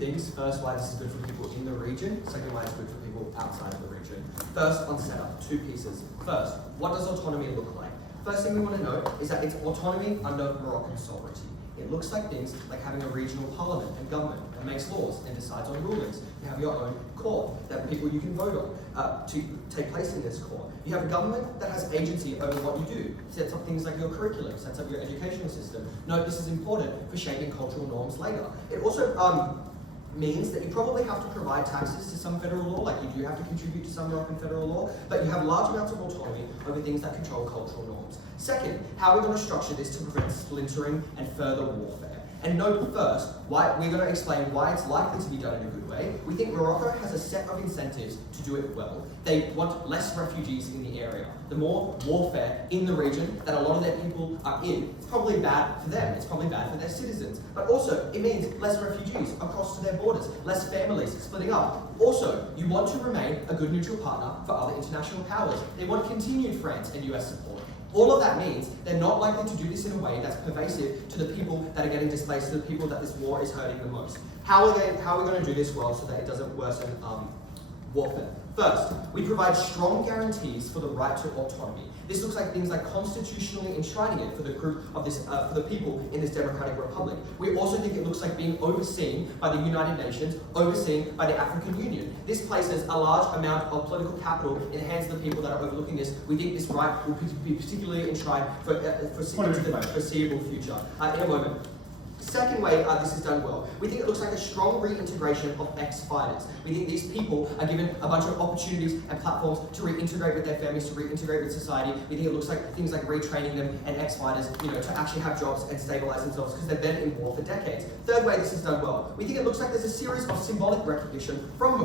things. First, why this is good for people in the region. Second, why it's good for people outside of the region. First, on setup, 2 pieces. First, what does autonomy look like? First thing we want to know is that it's autonomy under Moroccan sovereignty. It looks like things like having a regional parliament and government that makes laws and decides on rulings. You have your own court that people you can vote on to take place in this court. You have a government that has agency over what you do, sets up things like your curriculum, sets up your educational system. Note this is important for shaping cultural norms later. It also means that you probably have to provide taxes to some federal law, like you do have to contribute to some Moroccan federal law, but you have large amounts of autonomy over things that control cultural norms. Second, how are we going to structure this to prevent splintering and further warfare? And note first, why we're going to explain why it's likely to be done in a good way. We think Morocco has a set of incentives to do it well. They want less refugees in the area. The more warfare in the region that a lot of their people are in, it's probably bad for them, it's probably bad for their citizens. But also, it means less refugees across to their borders, less families splitting up. Also, you want to remain a good neutral partner for other international powers. They want continued France and US support. All of that means they're not likely to do this in a way that's pervasive to the people that are getting displaced, to the people that this war is hurting the most. How are we going to do this well so that it doesn't worsen warfare? First, we provide strong guarantees for the right to autonomy. This looks like things like constitutionally enshrining it for the group of this, for the people in this democratic republic. We also think it looks like being overseen by the United Nations, overseen by the African Union. This places a large amount of political capital in the hands of the people that are overlooking this. We think this right will be particularly enshrined for the foreseeable future. In a moment. Second way this is done well, we think it looks like a strong reintegration of ex-fighters. We think these people are given a bunch of opportunities and platforms to reintegrate with their families, to reintegrate with society. We think it looks like things like retraining them and ex-fighters, to actually have jobs and stabilize themselves because they've been in war for decades. Third way this is done well, we think it looks like there's a series of symbolic recognition from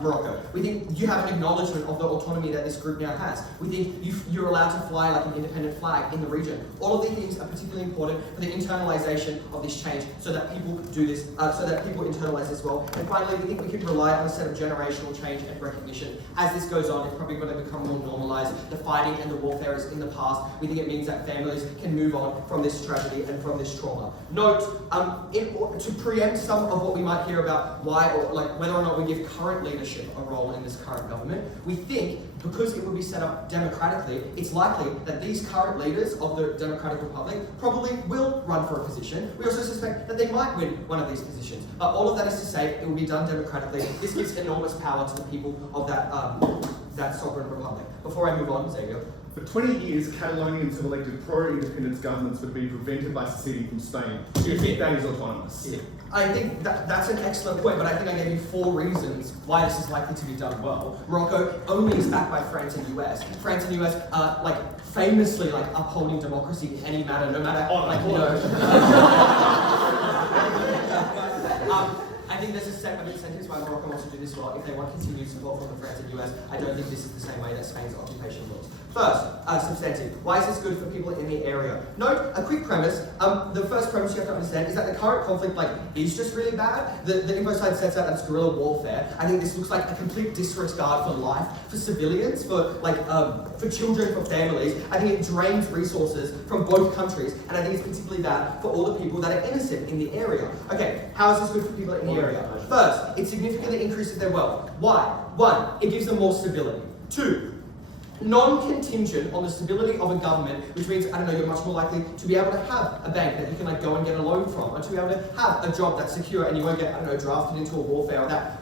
Morocco. We think you have an acknowledgement of the autonomy that this group now has. We think you're allowed to fly like an independent flag in the region. All of these things are particularly important for the internalization of this change, so that people do this, so that people internalize this well. And finally, we think we can rely on a set of generational change and recognition. As this goes on, it's probably going to become more normalized. The fighting and the warfare is in the past. We think it means that families can move on from this tragedy and from this trauma. Note, to preempt some of what we might hear about why, or like whether or not we give current leadership a role in this current government, we think because it would be set up democratically, it's likely that these current leaders of the Democratic Republic probably will run for a position. We also suspect that they might win one of these positions. But all of that is to say, it will be done democratically. This gives enormous power to the people of that sovereign republic. Before I move on, Xavier. For 20 years, Catalonians have elected pro-independence governments that have been prevented by seceding from Spain. Do you think that is autonomous? Yeah. I think that's an excellent point, but I think I gave you 4 reasons why this is likely to be done well. Morocco only is backed by France and US. France and US are famously upholding democracy in any matter, no matter I think there's a set of incentives why Morocco wants to do this well. If they want continued support from the France and US, I don't think this is the same way that Spain's occupation looks. First, substantive. Why is this good for people in the area? Note, a quick premise. The first premise you have to understand is that the current conflict is just really bad. The info side sets out as guerrilla warfare. I think this looks like a complete disregard for life, for civilians, for children, for families. I think it drains resources from both countries, and I think it's particularly bad for all the people that are innocent in the area. Okay, how is this good for people in the area? First, it significantly increases their wealth. Why? 1, it gives them more stability. 2, non-contingent on the stability of a government, which means, you're much more likely to be able to have a bank that you can go and get a loan from, or to be able to have a job that's secure and you won't get, drafted into a warfare, or that,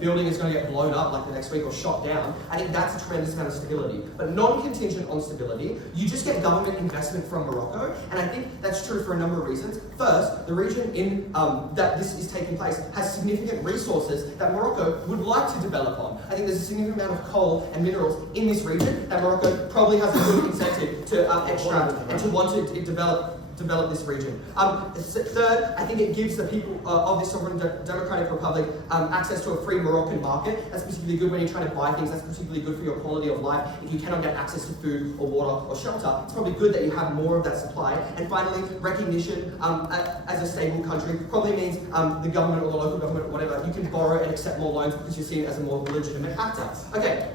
building is going to get blown up the next week or shot down. I think that's a tremendous amount of stability. But non-contingent on stability, you just get government investment from Morocco, and I think that's true for a number of reasons. First, the region in that this is taking place has significant resources that Morocco would like to develop on. I think there's a significant amount of coal and minerals in this region that Morocco probably has a good incentive to extract and to want to develop this region. Third, I think it gives the people of this sovereign democratic republic access to a free Moroccan market. That's particularly good when you're trying to buy things. That's particularly good for your quality of life. If you cannot get access to food or water or shelter, it's probably good that you have more of that supply. And finally, recognition as a stable country probably means the government or the local government or whatever, you can borrow and accept more loans because you're seen as a more legitimate actor. Okay.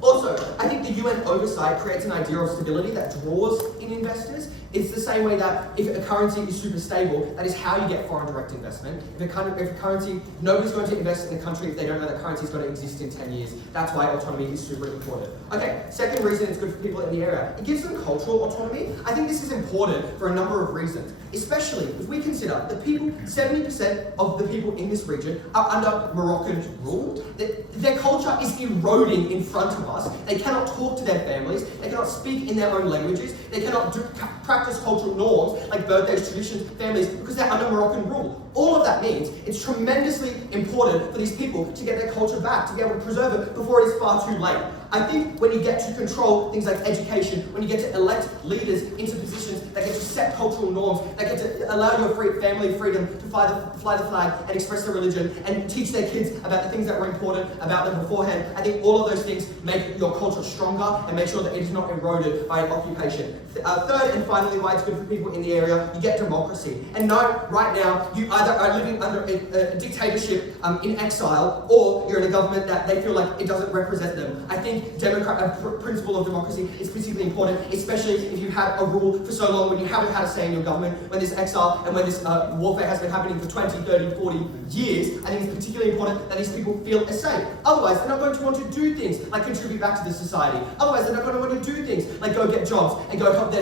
Also, I think the UN oversight creates an idea of stability that draws in investors. It's the same way that if a currency is super stable, that is how you get foreign direct investment. If a currency, nobody's going to invest in a country if they don't know that currency is going to exist in 10 years. That's why autonomy is super important. Okay, second reason it's good for people in the area. It gives them cultural autonomy. I think this is important for a number of reasons, especially if we consider the people, 70% of the people in this region are under Moroccan rule. Their culture is eroding in front of us. They cannot talk to their families. They cannot speak in their own languages. They cannot practice cultural norms like birthdays, traditions, families, because they're under Moroccan rule. All of that means it's tremendously important for these people to get their culture back, to be able to preserve it before it is far too late. I think when you get to control things like education, when you get to elect leaders into positions that get to set cultural norms, that get to allow your family freedom to fly the flag and express their religion and teach their kids about the things that were important about them beforehand, I think all of those things make your culture stronger and make sure that it is not eroded by occupation. Third and finally, why it's good for people in the area, you get democracy. And no, right now, you either are living under a dictatorship in exile, or you're in a government that they feel like it doesn't represent them. I think principle of democracy is particularly important, especially if you've had a rule for so long when you haven't had a say in your government, when this exile and when this warfare has been happening for 20, 30, 40 years. I think it's particularly important that these people feel a say. Otherwise, they're not going to want to do things like contribute back to the society. Otherwise, they're not going to want to do things like go get jobs and go help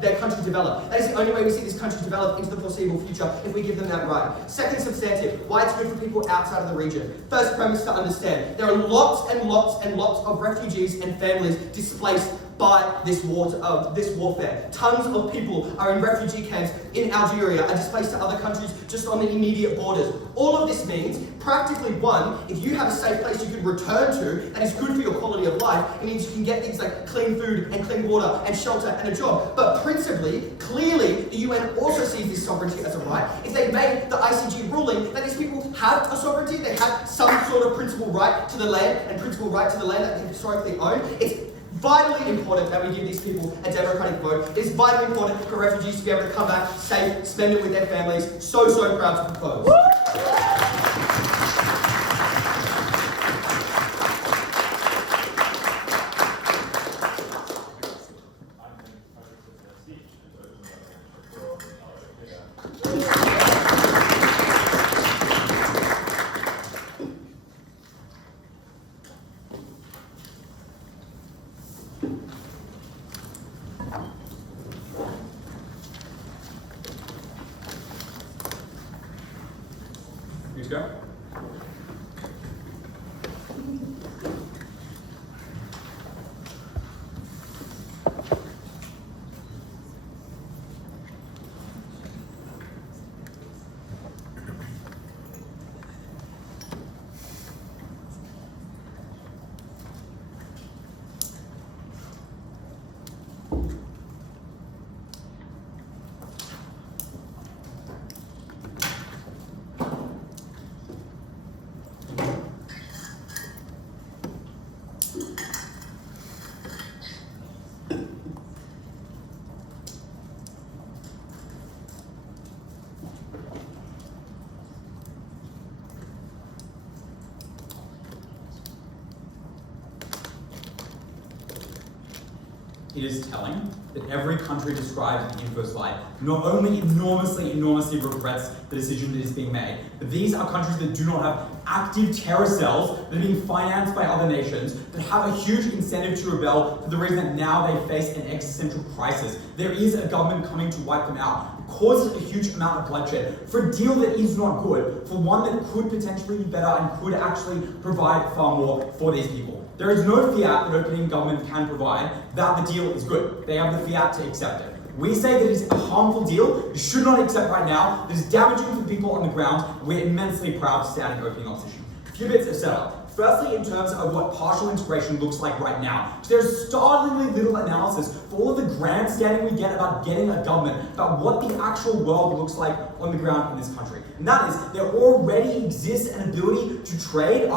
their country develop. That is the only way we see this country develop into the foreseeable future, if we give them that right. Second, substantive. Why it's good for people outside of the region. First premise to understand. There are lots and lots and lots of refugees and families displaced by this warfare. Tons of people are in refugee camps in Algeria and displaced to other countries just on the immediate borders. All of this means, practically one, if you have a safe place you can return to that is good for your quality of life, it means you can get things like clean food and clean water and shelter and a job. But principally, clearly, the UN also sees this sovereignty as a right. If they made the ICG ruling that these people have a sovereignty, they have some sort of principal right to the land and principal right to the land that they historically own, it's vitally important that we give these people a democratic vote. It's vitally important for refugees to be able to come back safe, spend it with their families. So proud to propose. Good to go? It is telling that every country described in the info slide not only enormously regrets the decision that is being made, but these are countries that do not have active terror cells that are being financed by other nations, that have a huge incentive to rebel for the reason that now they face an existential crisis. There is a government coming to wipe them out. It causes a huge amount of bloodshed for a deal that is not good, for one that could potentially be better and could actually provide far more for these people. There is no fiat that opening government can provide that the deal is good. They have the fiat to accept it. We say that it is a harmful deal, you should not accept right now, that is damaging for people on the ground, and we're immensely proud to stand in opening opposition. A few bits of setup. Firstly, in terms of what partial integration looks like right now. There's startlingly little analysis for all of the grandstanding we get about getting a government, about what the actual world looks like on the ground in this country. And that is, there already exists an ability to trade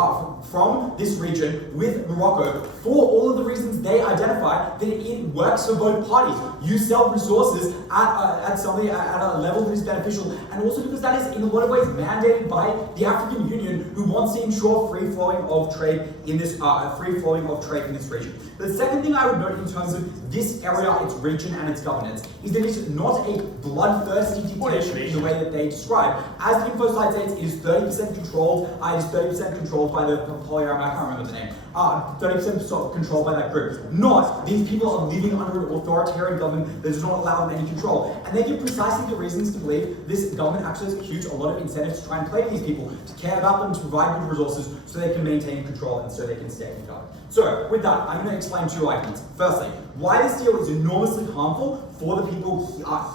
from this region with Morocco for all of the reasons they identify that it works for both parties. You sell resources at a level that is beneficial, and also because that is in a lot of ways mandated by the African Union, who wants to ensure free flowing of trade in this free flowing of trade in this region. The second thing I would note in terms of this area, its region and its governance, is that it's not a bloodthirsty dictatorship in the way that they describe. As the info site says, it is 30% controlled. It is 30% controlled by the Polisario, I can't remember the name. 30% controlled by that group. Not these people are living under an authoritarian government that does not allow them any control. And they give precisely the reasons to believe this government actually has a lot of incentives to try and play these people, to care about them, to provide good resources so they can maintain control and so they can stay in power. So with that, I'm going to explain two items. Firstly, why this deal is enormously harmful for the people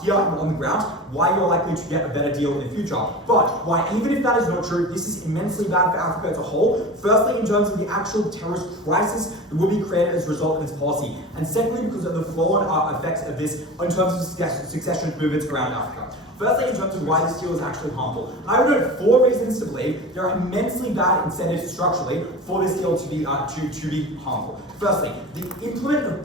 here on the ground, why you're likely to get a better deal in the future, but why even if that is not true, this is immensely bad for Africa as a whole. Firstly, in terms of the actual terrorist crisis that will be created as a result of this policy, and secondly, because of the flow-on effects of this in terms of succession movements around Africa. Firstly, in terms of why this deal is actually harmful, I would note 4 reasons to believe there are immensely bad incentives structurally for this deal to be harmful. Firstly, the implement of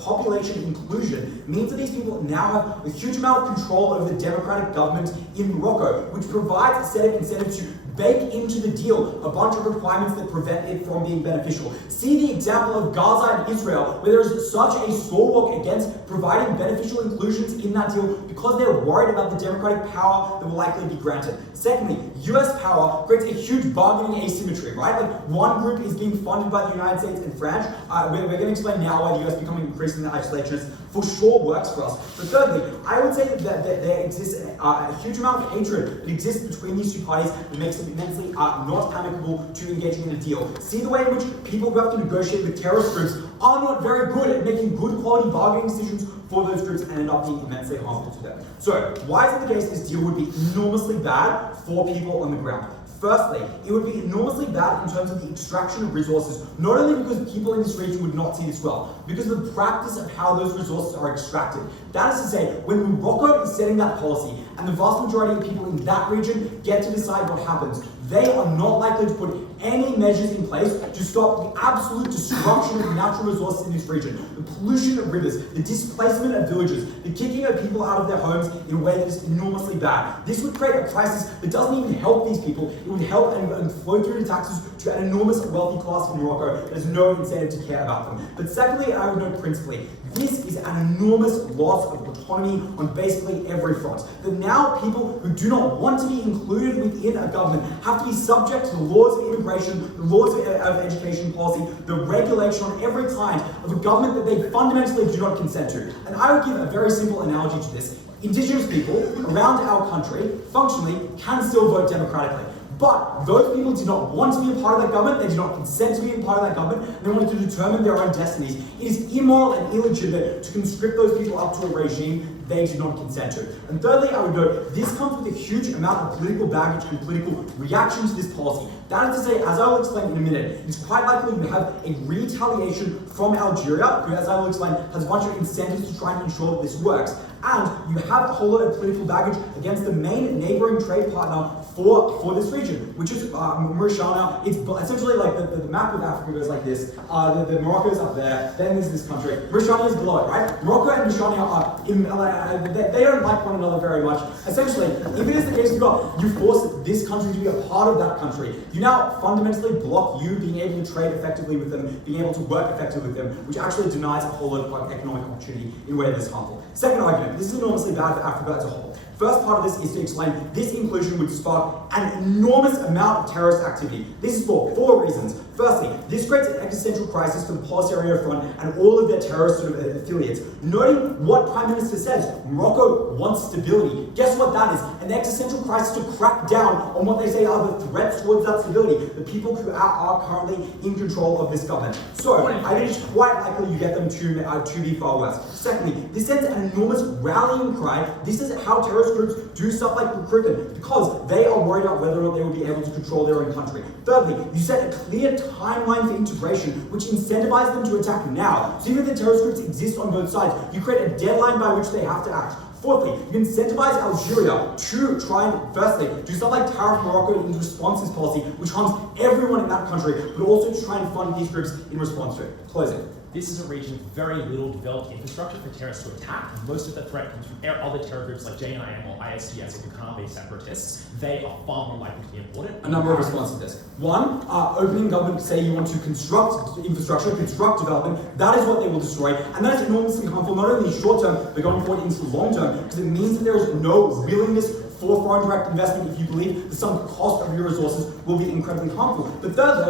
population inclusion means that these people now have a huge amount of control over the democratic government in Morocco, which provides a set of incentives to bake into the deal a bunch of requirements that prevent it from being beneficial. See the example of Gaza and Israel, where there is such a stalwart against providing beneficial inclusions in that deal because they're worried about the democratic power that will likely be granted. Secondly, US power creates a huge bargaining asymmetry, right? Like one group is being funded by the United States and France. We're going to explain now why the US becoming increasingly isolationist for sure works for us. But thirdly, I would say that there exists a huge amount of hatred that exists between these two parties that makes them immensely not amicable to engaging in a deal. See the way in which people who have to negotiate with terrorist groups are not very good at making good quality bargaining decisions for those groups and end up being immensely harmful to them. So, why is it the case this deal would be enormously bad for people on the ground? Firstly, it would be enormously bad in terms of the extraction of resources, not only because people in this region would not see this well, because of the practice of how those resources are extracted. That is to say, when Morocco is setting that policy, and the vast majority of people in that region get to decide what happens, they are not likely to put any measures in place to stop the absolute destruction of natural resources in this region, the pollution of rivers, the displacement of villages, the kicking of people out of their homes in a way that is enormously bad. This would create a crisis that doesn't even help these people. It would help and flow through the taxes to an enormous wealthy class in Morocco that has no incentive to care about them. But secondly, I would note principally, this is an enormous loss of autonomy on basically every front. That now people who do not want to be included within a government have to be subject to the laws of immigration, the laws of education policy, the regulation on every kind of a government that they fundamentally do not consent to. And I would give a very simple analogy to this. Indigenous people around our country functionally can still vote democratically. But those people did not want to be a part of that government, they did not consent to be a part of that government, and they wanted to determine their own destinies. It is immoral and illegitimate to conscript those people up to a regime they did not consent to. And thirdly, I would note, this comes with a huge amount of political baggage and political reaction to this policy. That is to say, as I will explain in a minute, it's quite likely we have a retaliation from Algeria, who, as I will explain, has a bunch of incentives to try and ensure that this works. And you have a whole lot of political baggage against the main neighboring trade partner for this region, which is Mauritania. It's essentially like the map of Africa goes like this. The Morocco is up there, then there's this country. Mauritania is below it, right? Morocco and Mauritania are, they don't like one another very much. Essentially, if it is the case you force this country to be a part of that country, you now fundamentally block you being able to trade effectively with them, being able to work effectively with them, which actually denies a whole lot of economic opportunity in a way that's harmful. Second argument, this is enormously bad for Africa as a whole. First part of this is to explain this inclusion would spark an enormous amount of terrorist activity. This is for 4 reasons. Firstly, this creates an existential crisis for the Polisario Front and all of their terrorist affiliates. Noting what Prime Minister says, Morocco wants stability. Guess what that is? An existential crisis to crack down on what they say are the threats towards that stability, the people who are currently in control of this government. So, I think it's quite likely you get them to be far worse. Secondly, this sends an enormous rallying cry. This is how terrorist groups do stuff like recruitment, because they are worried about whether or not they will be able to control their own country. Thirdly, you set a clear timeline for integration, which incentivizes them to attack now. So even if the terrorist groups exist on both sides, you create a deadline by which they have to act. Fourthly, you incentivize Algeria to try and, firstly, do stuff like tariff Morocco in response to this policy, which harms everyone in that country, but also to try and fund these groups in response to it. Closing. this is a region with very little developed infrastructure for terrorists to attack. Most of the threat comes from other terror groups like JNIM or ISDS or Bukhan-based separatists. They are far more likely to be important. A number of responses to this. One, opening government say you want to construct infrastructure, construct development, that is what they will destroy, and that is enormously harmful, not only short term, but going forward into the long term, because it means that there is no willingness for foreign direct investment if you believe the sunk cost of your resources will be incredibly harmful. But thirdly,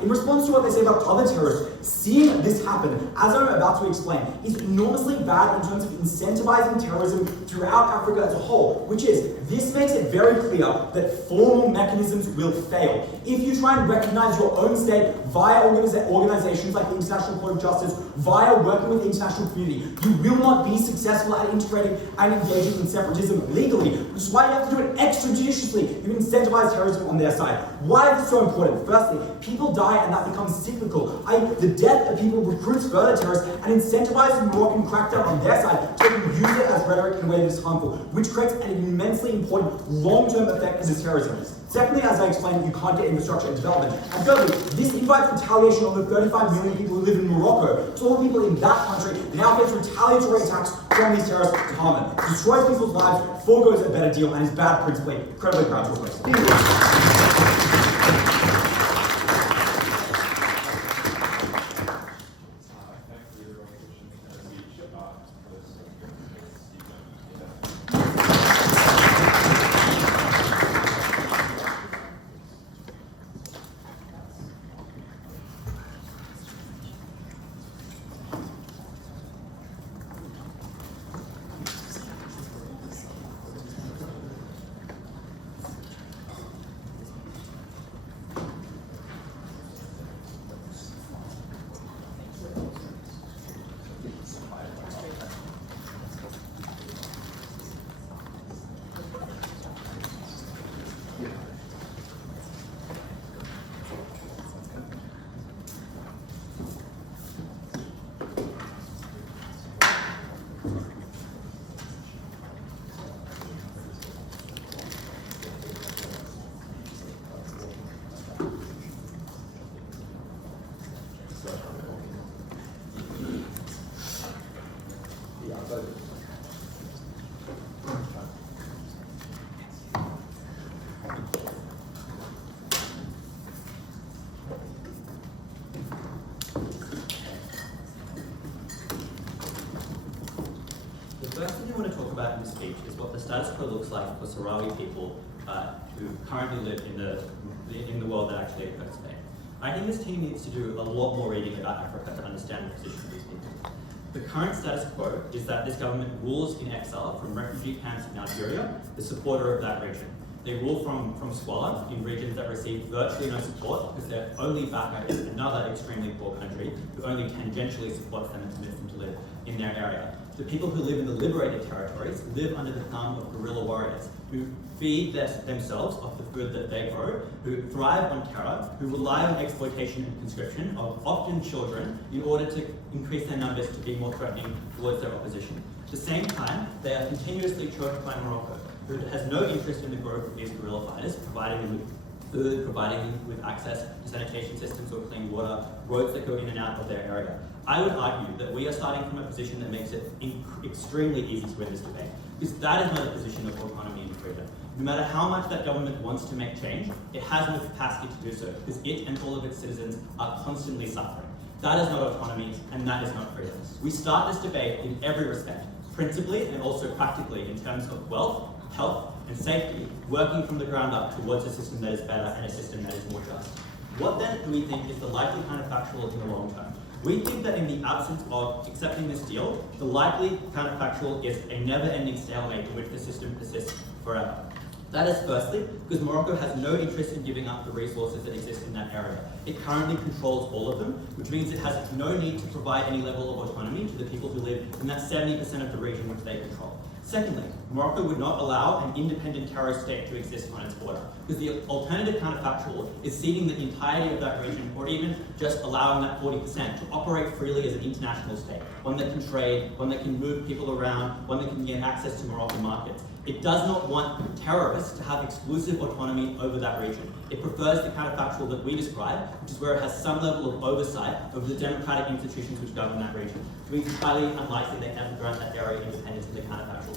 in response to what they say about other terrorists, seeing this happen, as I'm about to explain, is enormously bad in terms of incentivizing terrorism throughout Africa as a whole, which is, this makes it very clear that formal mechanisms will fail. If you try and recognize your own state via organizations like the International Court of Justice, via working with the international community, you will not be successful at integrating and engaging in separatism legally, which is why you have to do it extrajudiciously if you incentivize terrorism on their side. Why is it so important? Firstly, people die and that becomes cyclical. The death of people recruits further terrorists and incentivizes the Moroccan crackdown on their side so they can use it as rhetoric in a way that is harmful, which creates an immensely important long-term effect as is terrorism. Secondly, as I explained, you can't get infrastructure and development. And thirdly, this invites retaliation on the 35 million people who live in Morocco. So all the people in that country now face retaliatory attacks from these terrorists to harm them. Destroys people's lives, foregoes a better deal, and is bad principally. Incredibly proud to replace. The first thing I want to talk about in this speech is what the status quo looks like for Sahrawi people who currently live in the world that actually occurs today. I think this team needs to do a lot more reading about Africa to understand the position of these people. The current status quo is that this government rules in exile from refugee camps in Algeria, the supporter of that region. They rule from squalor in regions that receive virtually no support because their only backer is another extremely poor country who only tangentially supports them and permits them to live in their area. The people who live in the liberated territories live under the thumb of guerrilla warriors who feed themselves off the food that they grow, who thrive on terror, who rely on exploitation and conscription of often children in order to increase their numbers to be more threatening towards their opposition. At the same time, they are continuously choked by Morocco, who has no interest in the growth of these guerrilla fighters, providing them with food, providing them with access to sanitation systems or clean water, roads that go in and out of their area. I would argue that we are starting from a position that makes it extremely easy to win this debate, because that is not a position of autonomy and freedom. No matter how much that government wants to make change, it has no capacity to do so, because it and all of its citizens are constantly suffering. That is not autonomy, and that is not freedom. We start this debate in every respect, principally and also practically in terms of wealth, health, and safety, working from the ground up towards a system that is better and a system that is more just. What then do we think is the likely counterfactual in the long term? We think that in the absence of accepting this deal, the likely counterfactual is a never-ending stalemate in which the system persists forever. That is firstly, because Morocco has no interest in giving up the resources that exist in that area. It currently controls all of them, which means it has no need to provide any level of autonomy to the people who live in that 70% of the region which they control. Secondly, Morocco would not allow an independent terrorist state to exist on its border, because the alternative counterfactual is ceding the entirety of that region, or even just allowing that 40% to operate freely as an international state, one that can trade, one that can move people around, one that can gain access to Moroccan markets. It does not want terrorists to have exclusive autonomy over that region. It prefers the counterfactual that we describe, which is where it has some level of oversight over the democratic institutions which govern that region. It means it's highly unlikely they ever grant that area independence in the counterfactual.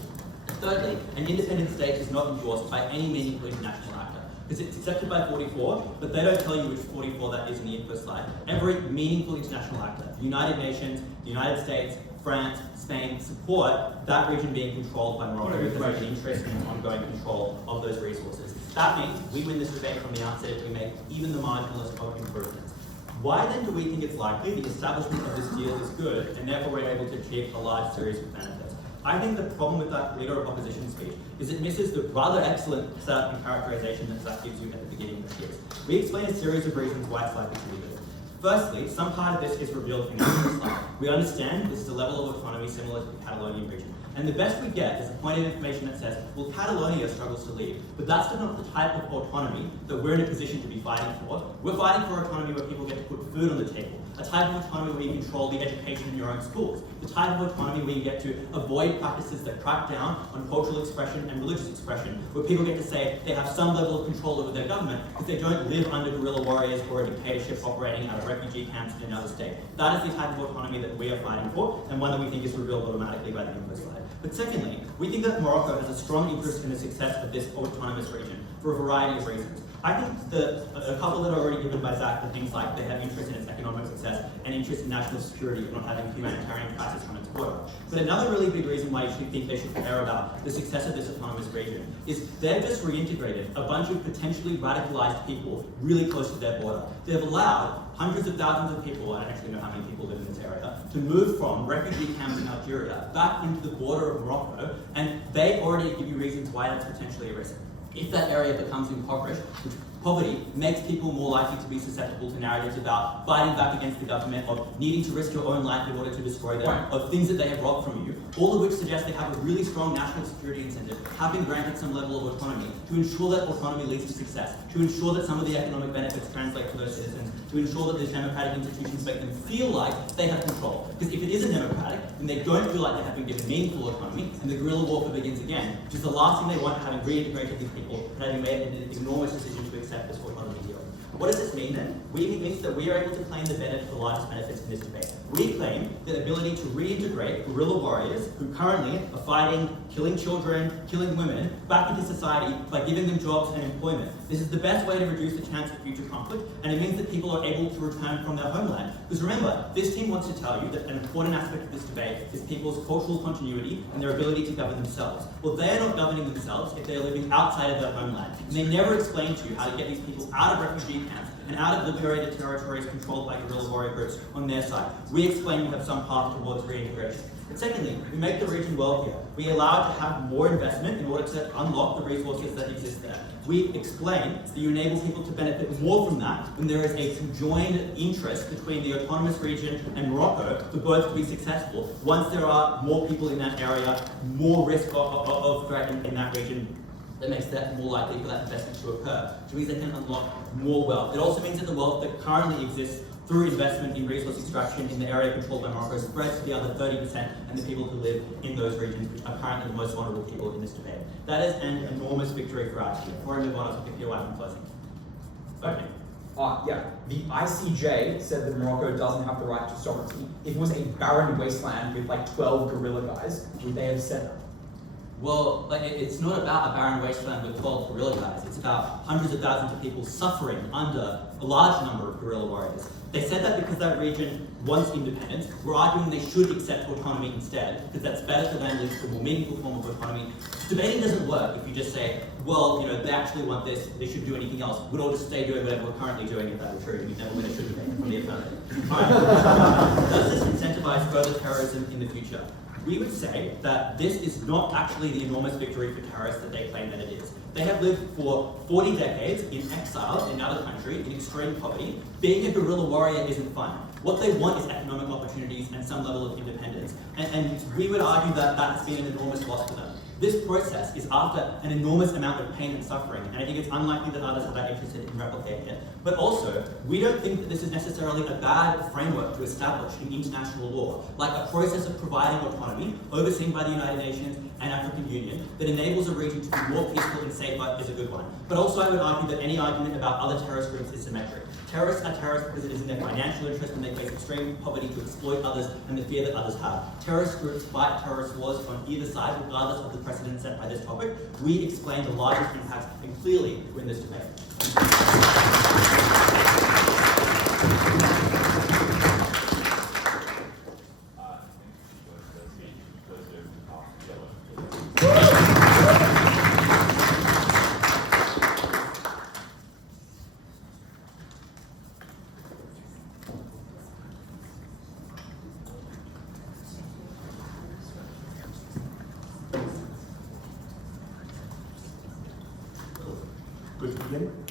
Thirdly, an independent state is not endorsed by any meaningful international actor. Because it's accepted by 44, but they don't tell you which 44 that is in the info slide. Every meaningful international actor, the United Nations, the United States, France, Spain, support that region being controlled by Morocco because there's an interest in ongoing control of those resources. That means we win this debate from the outset if we make even the marginalist of improvements. Why then do we think it's likely the establishment of this deal is good and therefore we're able to achieve a large series of benefits? I think the problem with that leader of opposition speech is it misses the rather excellent setup and characterization that Zach gives you at the beginning of this. We explain a series of reasons why it's likely to be good. Firstly, some part of this is revealed in our slide. We understand this is a level of autonomy similar to the Catalonian region. And the best we get is a point of information that says, well, Catalonia struggles to leave. But that's not the type of autonomy that we're in a position to be fighting for. We're fighting for autonomy where people get to put food on the table. A type of autonomy where you control the education in your own schools. The type of autonomy where you get to avoid practices that crack down on cultural expression and religious expression. Where people get to say they have some level of control over their government because they don't live under guerrilla warriors or a dictatorship operating out of refugee camps in another state. That is the type of autonomy that we are fighting for and one that we think is revealed automatically by the info slide. But secondly, we think that Morocco has a strong interest in the success of this autonomous region for a variety of reasons. I think a couple that are already given by Zach are things like they have interest in its economic success and interest in national security and not having humanitarian crisis on its border. But another really big reason why you should think they should care about the success of this autonomous region is they've just reintegrated a bunch of potentially radicalized people really close to their border. They've allowed hundreds of thousands of people, I don't actually know how many people live in this area, to move from refugee camps in Algeria back into the border of Morocco, and they already give you reasons why that's potentially a risk. If that area becomes impoverished, which poverty makes people more likely to be susceptible to narratives about fighting back against the government, of needing to risk your own life in order to destroy them, of things that they have robbed from you, all of which suggest they have a really strong national security incentive, have been granted some level of autonomy, to ensure that autonomy leads to success, to ensure that some of the economic benefits translate to those citizens, to ensure that the democratic institutions make them feel like they have control. Because if it isn't democratic, then they don't feel like they have been given meaningful autonomy, and the guerrilla warfare begins again, which is the last thing they want, having reintegrated these people and having made an enormous decision to accept this autonomy deal. What does this mean then? It means that we are able to claim the largest benefits in this debate. We claim the ability to reintegrate guerrilla warriors who currently are fighting, killing children, killing women, back into society by giving them jobs and employment. This is the best way to reduce the chance of future conflict, and it means that people are able to return from their homeland. Because remember, this team wants to tell you that an important aspect of this debate is people's cultural continuity and their ability to govern themselves. Well, they are not governing themselves if they are living outside of their homeland. And they never explain to you how to get these people out of refugee camps and out of liberated territories controlled by guerrilla warrior groups on their side. We explain we have some path towards reintegration. But secondly, we make the region wealthier. We allow it to have more investment in order to unlock the resources that exist there. We explain that you enable people to benefit more from that when there is a conjoined interest between the autonomous region and Morocco for both to be successful. Once there are more people in that area, more risk of threat in that region, that makes that more likely for that investment to occur, which means they can unlock more wealth. It also means that the wealth that currently exists through investment in resource extraction in the area controlled by Morocco spreads to the other 30% and the people who live in those regions, which are currently the most vulnerable people in this debate. That is an enormous victory for our team. Before I move on, I'll pick your wife in closing. Okay. Yeah, the ICJ said that Morocco doesn't have the right to sovereignty. If it was a barren wasteland with like 12 guerrilla guys, would they have said that? Well, it's not about a barren wasteland with 12 guerrilla guys. It's about hundreds of thousands of people suffering under a large number of guerrilla warriors. They said that because that region wants independence. We're arguing they should accept autonomy instead, because that's better for them, leads to a more meaningful form of autonomy. Debating doesn't work if you just say, well, they actually want this, they should do anything else. We'd all just stay doing whatever we're currently doing if that were true. We'd never win a sugar cane from the affirmative. Does this incentivize further terrorism in the future? We would say that this is not actually the enormous victory for terrorists that they claim that it is. They have lived for 40 decades in exile in another country, in extreme poverty. Being a guerrilla warrior isn't fun. What they want is economic opportunities and some level of independence. And we would argue that that's been an enormous loss for them. This process is after an enormous amount of pain and suffering, and I think it's unlikely that others are that interested in replicating it. But also, we don't think that this is necessarily a bad framework to establish in international law, like a process of providing autonomy, overseen by the United Nations and African Union that enables a region to be more peaceful and safer is a good one. But also I would argue that any argument about other terrorist groups is symmetric. Terrorists are terrorists because it is in their financial interest when they face extreme poverty to exploit others and the fear that others have. Terrorist groups fight terrorist wars on either side regardless of the precedent set by this topic. We explain the largest impacts and clearly win this debate. Good to begin.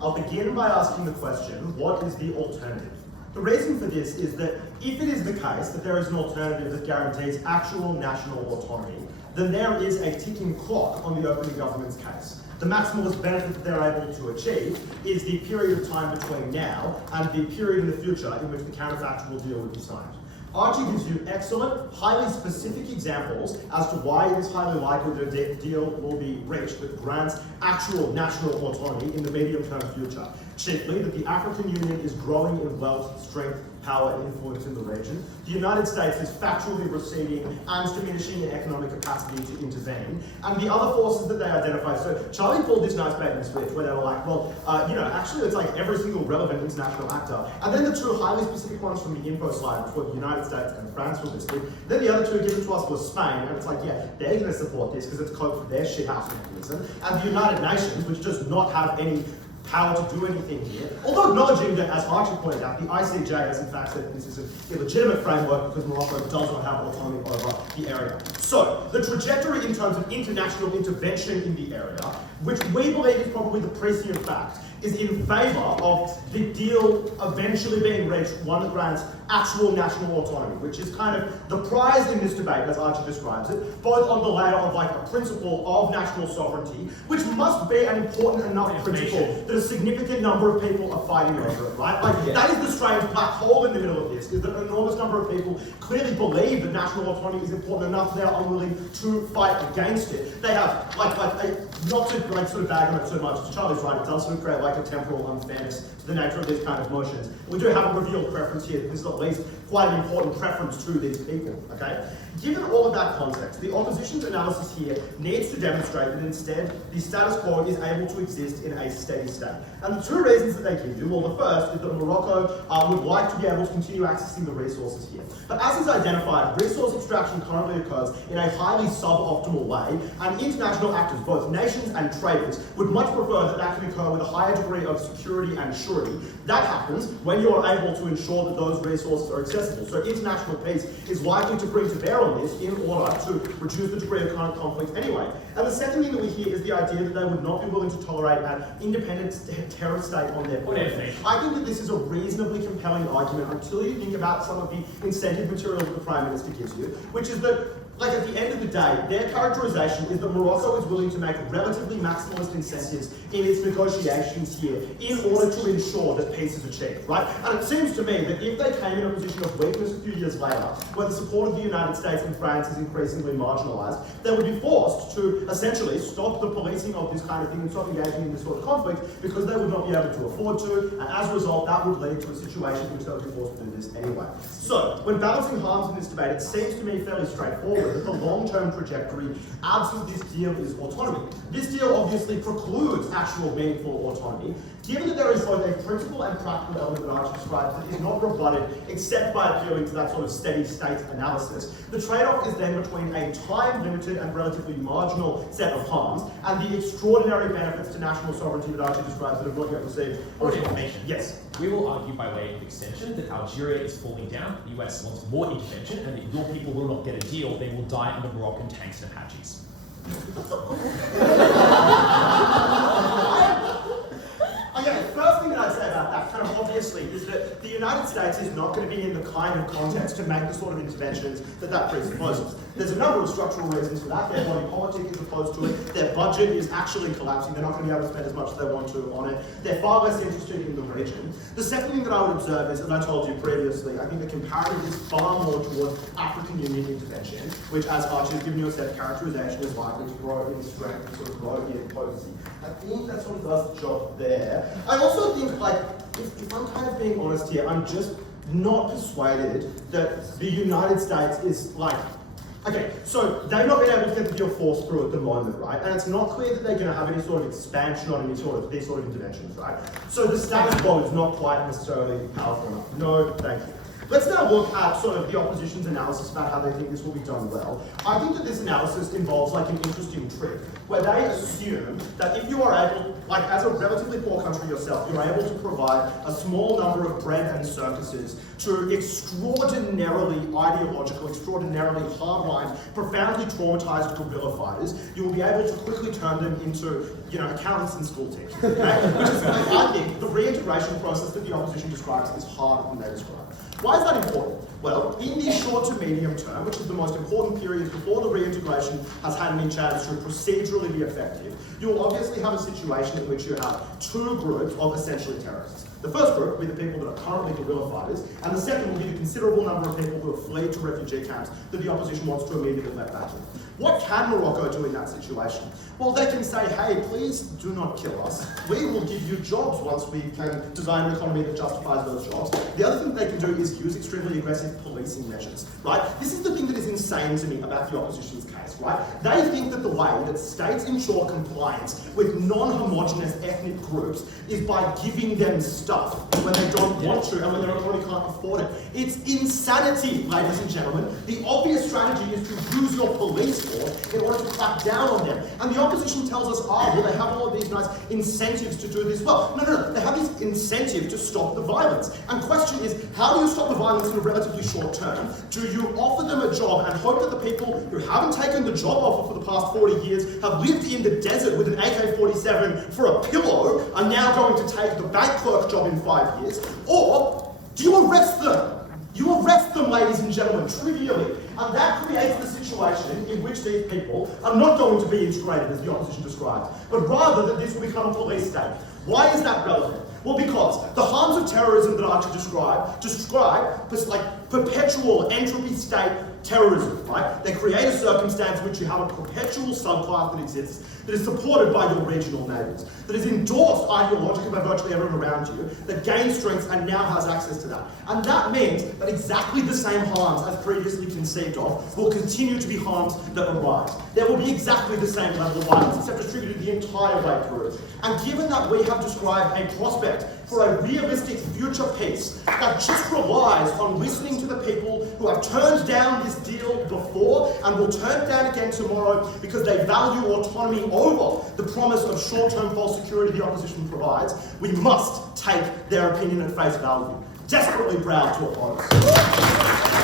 I'll begin by asking the question, what is the alternative? The reason for this is that if it is the case that there is an alternative that guarantees actual national autonomy, then there is a ticking clock on the opening government's case. The maximalist benefit that they're able to achieve is the period of time between now and the period in the future in which the counterfactual deal would be signed. Archie gives you excellent, highly specific examples as to why it is highly likely that a deal will be reached that grants actual national autonomy in the medium-term future. Chiefly, that the African Union is growing in wealth, strength, power, and influence in the region. The United States is factually receding and diminishing in economic capacity to intervene. And the other forces that they identify. So Charlie called this nice bait and switch where they were like, well, actually it's like every single relevant international actor. And then the two highly specific ones from the info slide, which were the United States and France were listed. Then the other two given to us was Spain, and it's like, yeah, they're going to support this because it's code for their shithouse mechanism. And the United Nations, which does not have any power to do anything here, although acknowledging that, as Archie pointed out, the ICJ has in fact said that this is an illegitimate framework because Morocco does not have autonomy over the area. So, the trajectory in terms of international intervention in the area, which we believe is probably the prescient fact, is in favour of the deal eventually being reached, one that grants actual national autonomy, which is kind of the prize in this debate, as Archie describes it, both on the layer of like a principle of national sovereignty, which must be an important enough principle that a significant number of people are fighting over it, right? Like, that is the strange black hole in the middle of this, is that an enormous number of people clearly believe that national autonomy is important enough they are unwilling to fight against it. They have, not to sort of bag on it so much, Charlie's right, it does sort of create like a temporal unfairness to the nature of these kind of motions. We do have a revealed preference here. This is at least quite an important preference to these people, okay? Given all of that context, the opposition's analysis here needs to demonstrate that instead the status quo is able to exist in a steady state. And the two reasons that they give you, well, the first is that Morocco would like to be able to continue accessing the resources here. But as is identified, resource extraction currently occurs in a highly suboptimal way, and international actors, both nations and traders, would much prefer that that can occur with a higher degree of security and surety. That happens when you are able to ensure that those resources are accessible. So international peace is likely to bring to bear on this in order to reduce the degree of current conflict anyway. And the second thing that we hear is the idea that they would not be willing to tolerate an independent terror state on their border. I think that this is a reasonably compelling argument until you think about some of the incentive material that the Prime Minister gives you, which is that, like, at the end of the day, their characterization is that Morocco is willing to make relatively maximalist incentives in its negotiations here in order to ensure that peace is achieved, right? And it seems to me that if they came in a position of weakness a few years later, where the support of the United States and France is increasingly marginalised, they would be forced to essentially stop the policing of this kind of thing and stop engaging in this sort of conflict because they would not be able to afford to, and as a result, that would lead to a situation in which they would be forced to do this anyway. So, when balancing harms in this debate, it seems to me fairly straightforward that the long-term trajectory absent this deal is autonomy. This deal obviously precludes actual meaningful autonomy, given that there is both a principal and practical element that Archie describes that is not rebutted except by appealing to that sort of steady state analysis. The trade-off is then between a time-limited and relatively marginal set of harms and the extraordinary benefits to national sovereignty that Archie describes that have not yet received. Or information. Yes. We will argue by way of extension that Algeria is falling down, the US wants more intervention, and that your people will not get a deal, they will die under Moroccan tanks and Apaches. the first thing that I'd say about that, kind of obviously, is that the United States is not going to be in the kind of context to make the sort of interventions that presupposes. There's a number of structural reasons for that. Their body politic is opposed to it. Their budget is actually collapsing. They're not going to be able to spend as much as they want to on it. They're far less interested in the region. The second thing that I would observe is, and I told you previously, I think the comparative is far more towards African Union intervention, which, as Archie has given you a set of characterization, is likely to grow in strength and sort of grow in potency. I think that sort of does the job there. I also think, like, if I'm kind of being honest here, I'm just not persuaded that the United States is like, okay, so they've not been able to get the deal forced through at the moment, right? And it's not clear that they're going to have any sort of expansion on any sort of these sort of interventions, right? So the status quo is not quite necessarily powerful enough. No, thank you. Let's now look at sort of the opposition's analysis about how they think this will be done well. I think that this analysis involves like an interesting trick, where they assume that if you are able, like as a relatively poor country yourself, you're able to provide a small number of bread and circuses to extraordinarily ideological, extraordinarily hardline, profoundly traumatized guerrilla fighters, you will be able to quickly turn them into, you know, accountants and school teachers. Okay? Which is, I think, the reintegration process that the opposition describes is harder than they describe. Why is that important? Well, in the short to medium term, which is the most important period before the reintegration has had any chance to procedurally be effective, you will obviously have a situation in which you have two groups of essentially terrorists. The first group will be the people that are currently guerrilla fighters, and the second will be the considerable number of people who have fled to refugee camps that the opposition wants to immediately let back in. What can Morocco do in that situation? Well, they can say, hey, please do not kill us. We will give you jobs once we can design an economy that justifies those jobs. The other thing they can do is use extremely aggressive policing measures, right? This is the thing that is insane to me about the opposition's case, right? They think that the way that states ensure compliance with non-homogeneous ethnic groups is by giving them stuff when they don't want to and when their economy can't afford it. It's insanity, ladies and gentlemen. The obvious strategy is to use your police force in order to crack down on them. And the opposition tells us, oh, well, they have all of these nice incentives to do this well. No. They have this incentive to stop the violence. And question is, how do you stop the violence in a relatively short term? Do you offer them a job and hope that the people who haven't taken the job offer for the past 40 years, have lived in the desert with an AK-47 for a pillow, are now going to take the bank clerk job in 5 years? Or do you arrest them? You arrest them, ladies and gentlemen, trivially. And that creates the situation in which these people are not going to be integrated, as the opposition describes, but rather that this will become a police state. Why is that relevant? Well, because the harms of terrorism that Archie describe like perpetual entropy state terrorism, right? They create a circumstance in which you have a perpetual subclass that exists, that is supported by your regional neighbours, that is endorsed ideologically by virtually everyone around you, that gains strength and now has access to that. And that means that exactly the same harms as previously conceived of will continue to be harms that arise. There will be exactly the same level of violence, except distributed the entire way through. And given that we have described a prospect for a realistic future peace that just relies on listening to the people who have turned down this deal before and will turn it down again tomorrow because they value autonomy over the promise of short-term false security the opposition provides, we must take their opinion at face value. Desperately proud to oppose.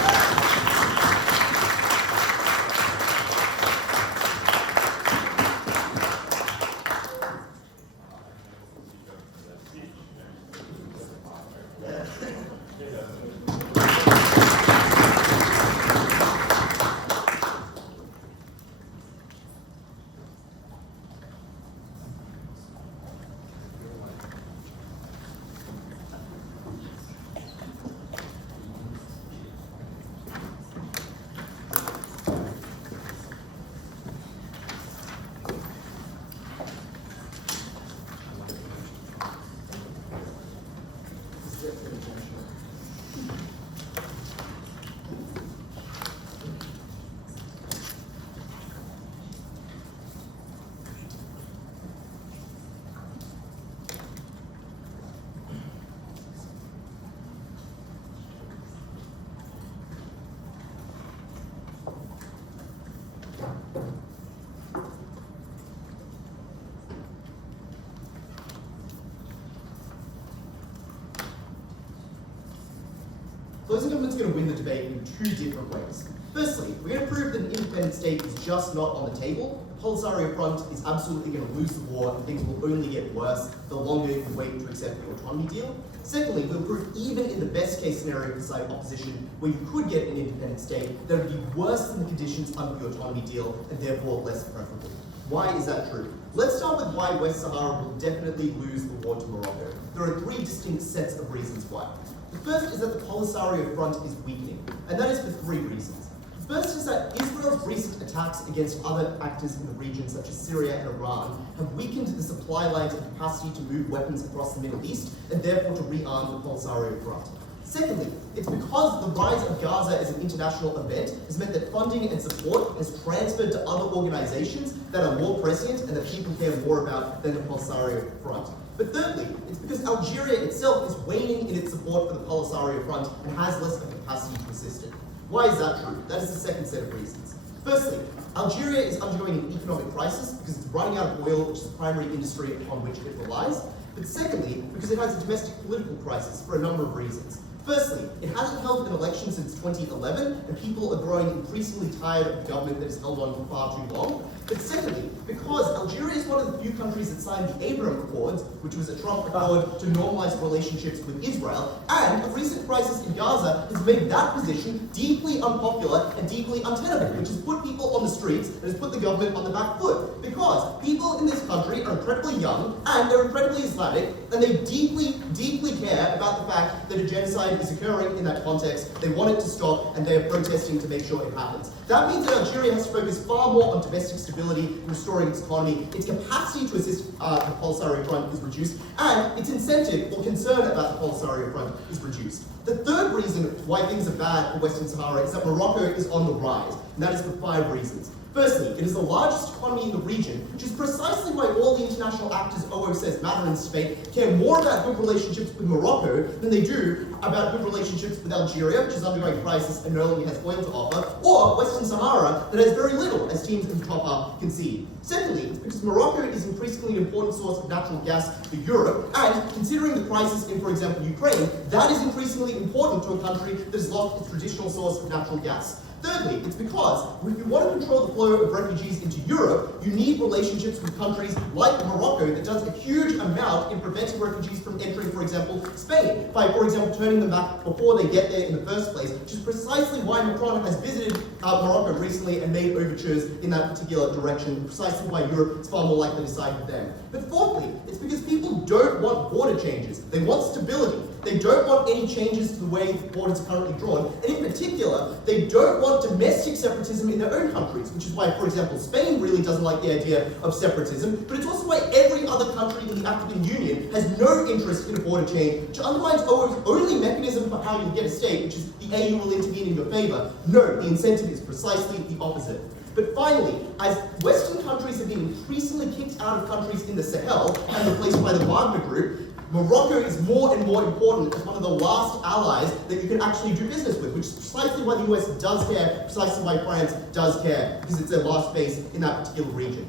opposing government's going to win the debate in two different ways. Firstly, we're going to prove that an independent state is just not on the table. The Polisario Front is absolutely going to lose the war, and things will only get worse the longer you wait to accept the autonomy deal. Secondly, we'll prove even in the best case scenario for side opposition, where you could get an independent state, that would be worse than the conditions under the autonomy deal, and therefore less preferable. Why is that true? Let's start with why West Sahara will definitely lose the war to Morocco. There are three distinct sets of reasons why. The first is that the Polisario Front is weakening, and that is for three reasons. First is that Israel's recent attacks against other actors in the region, such as Syria and Iran, have weakened the supply lines and capacity to move weapons across the Middle East, and therefore to rearm the Polisario Front. Secondly, it's because the rise of Gaza as an international event has meant that funding and support has transferred to other organizations that are more prescient and that people care more about than the Polisario Front. But thirdly, it's because Algeria itself is waning in its support for the Polisario Front and has less of a capacity to assist it. Why is that true? That is the second set of reasons. Firstly, Algeria is undergoing an economic crisis because it's running out of oil, which is the primary industry upon which it relies. But secondly, because it has a domestic political crisis for a number of reasons. Firstly, it hasn't held an election since 2011, and people are growing increasingly tired of the government that has held on for far too long. But secondly, because Algeria is one of the few countries that signed the Abraham Accords, which was a Trump accord to normalize relationships with Israel, and the recent crisis in Gaza has made that position deeply unpopular and deeply untenable, which has put people on the streets and has put the government on the back foot. Because people in this country are incredibly young, and they're incredibly Islamic, and they deeply, deeply care about the fact that a genocide is occurring in that context. They want it to stop, and they are protesting to make sure it happens. That means that Algeria has to focus far more on domestic stability and restoring its economy. Its capacity to assist the Polisario Front is reduced, and its incentive or concern about the Polisario Front is reduced. The third reason why things are bad for Western Sahara is that Morocco is on the rise, and that is for 5 reasons. Firstly, it is the largest economy in the region, which is precisely why all the international actors OO says matter in this debate care more about good relationships with Morocco than they do about good relationships with Algeria, which is undergoing crisis and no longer has oil to offer, or Western Sahara, that has very little, as teams in Topper concede. Secondly, it's because Morocco is increasingly an important source of natural gas for Europe, and considering the crisis in, for example, Ukraine, that is increasingly important to a country that has lost its traditional source of natural gas. Thirdly, it's because if you want to control the flow of refugees into Europe, you need relationships with countries like Morocco that does a huge amount in preventing refugees from entering, for example, Spain, by, for example, turning them back before they get there in the first place, which is precisely why Macron has visited Morocco recently and made overtures in that particular direction, precisely why Europe is far more likely to side with them. But fourthly, it's because people don't want border changes. They want stability. They don't want any changes to the way the borders are currently drawn, and in particular, they don't want domestic separatism in their own countries, which is why, for example, Spain really doesn't like the idea of separatism, but it's also why every other country in the African Union has no interest in a border change, which undermines OO's only mechanism for how you get a state, which is the AU will intervene in your favor. No, the incentive is precisely the opposite. But finally, as Western countries have been increasingly kicked out of countries in the Sahel and replaced by the Wagner Group, Morocco is more and more important as one of the last allies that you can actually do business with, which is precisely why the US does care, precisely why France does care, because it's their last base in that particular region.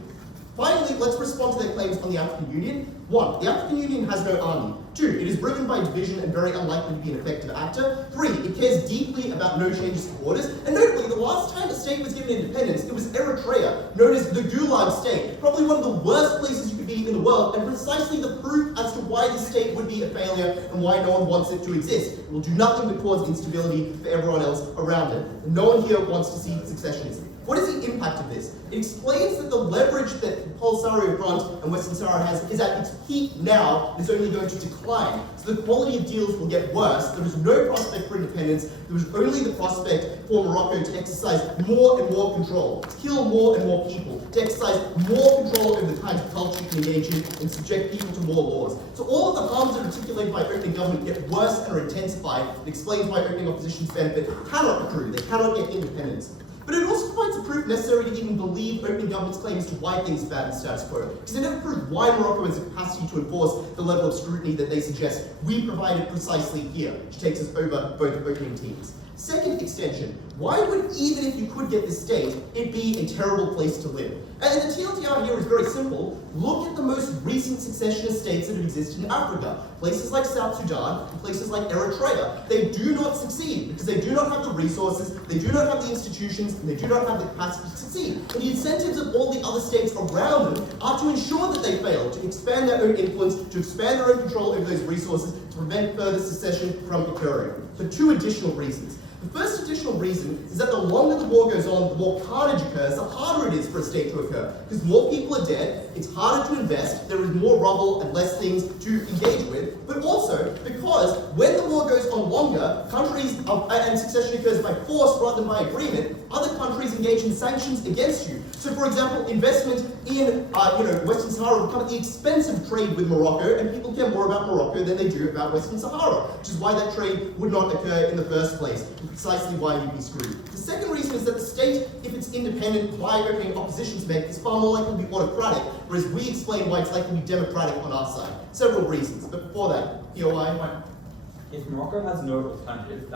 Finally, let's respond to their claims on the African Union. 1. The African Union has no army. 2. It is driven by division and very unlikely to be an effective actor. 3. It cares deeply about no changes to borders. And notably, the last time a state was given independence, it was Eritrea, known as the Gulag State, probably one of the worst places you could be in the world, and precisely the proof as to why this state would be a failure and why no one wants it to exist. It will do nothing but cause instability for everyone else around it. And no one here wants to see successionism. What is the impact of this? It explains that the leverage that the Polisario Front and Western Sahara has is at its peak now, and is only going to decline. So the quality of deals will get worse. There is no prospect for independence. There is only the prospect for Morocco to exercise more and more control, to kill more and more people, to exercise more control over the kinds of culture you can engage in, and subject people to more laws. So all of the harms that are articulated by opening government get worse and are intensified. It explains why opening opposition's benefit cannot accrue. They cannot get independence. But it also provides the proof necessary to even believe opening government's claims to why things are bad in status quo, because they never prove why Morocco has the capacity to enforce the level of scrutiny that they suggest. We provide it precisely here, which takes us over both opening teams. Second extension, why would, even if you could get this state, it be a terrible place to live? And the TLDR here is very simple. Look at the most recent successionist states that have existed in Africa. Places like South Sudan and places like Eritrea. They do not succeed because they do not have the resources, they do not have the institutions, and they do not have the capacity to succeed. And the incentives of all the other states around them are to ensure that they fail, to expand their own influence, to expand their own control over those resources, to prevent further secession from occurring. For two additional reasons. The first additional reason is that the longer the war goes on, the more carnage occurs, the harder it is for a state to occur. Because more people are dead, it's harder to invest, there is more rubble and less things to engage with, but also because when the war goes on longer, countries, and succession occurs by force rather than by agreement, other countries engage in sanctions against you. So for example, investment in Western Sahara will become at the expense of trade with Morocco, and people care more about Morocco than they do about Western Sahara, which is why that trade would not occur in the first place, and precisely why you'd be screwed. The second reason is that the state, if it's independent, by opening opposition to make, is far more likely to be autocratic, whereas we explain why it's likely to be democratic on our side. Several reasons, but before that, POI. If Morocco has no alternative,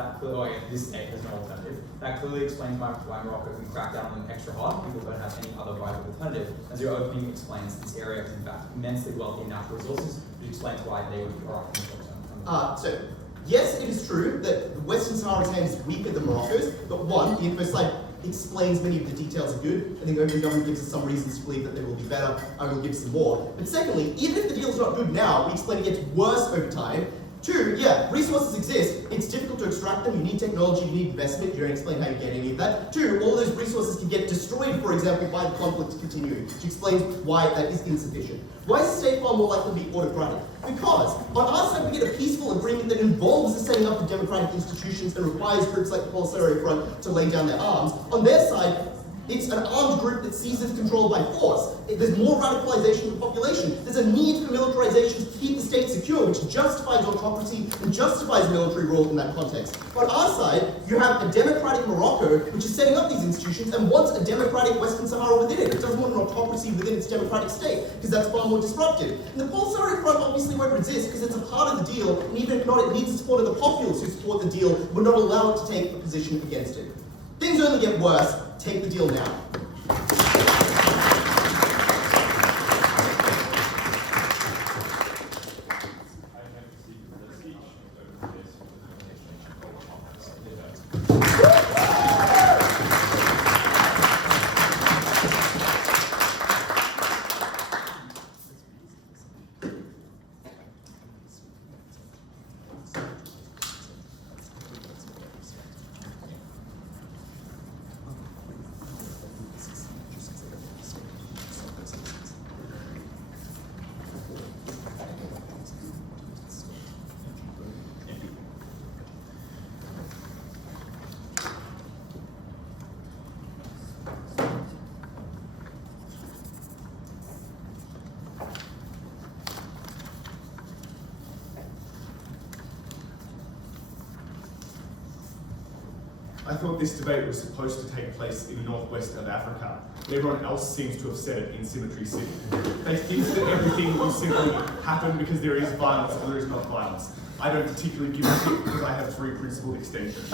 this state has no alternative, that clearly explains why Morocco can crack down on them extra hard. People don't have any other viable alternative. As your opening explains, this area is in fact immensely wealthy in natural resources, which explains why they would be corrupt in the short term. So, yes, it is true that the Western Sahara's hand is weaker than Morocco's, but one, the info slide explains many of the details are good. I think the opening government gives us some reasons to believe that they will be better. I will give some more. But secondly, even if the deal's not good now, we explain it gets worse over time. Two, yeah, resources exist. It's difficult to extract them. You need technology, you need investment. You don't explain how you get any of that. Two, all those resources can get destroyed, for example, by the conflict continuing, which explains why that is insufficient. Why is the state far more likely to be autocratic? Because on our side, we get a peaceful agreement that involves the setting up of democratic institutions and requires groups like the Polisario Front to lay down their arms. On their side, it's an armed group that seizes control by force. There's more radicalization of the population. There's a need for militarization to keep the state secure, which justifies autocracy and justifies military rule in that context. On our side, you have a democratic Morocco, which is setting up these institutions and wants a democratic Western Sahara within it. It doesn't want an autocracy within its democratic state, because that's far more disruptive. And the Polisario Front obviously won't resist, because it's a part of the deal, and even if not, it needs the support of the populace who support the deal, but not allow it to take a position against it. Things only get worse. Take the deal now. I thought this debate was supposed to take place in the northwest of Africa. Everyone else seems to have said it in Symmetry City. They think that everything will simply happen because there is violence or there is not violence. I don't particularly give a shit because I have three principled extensions.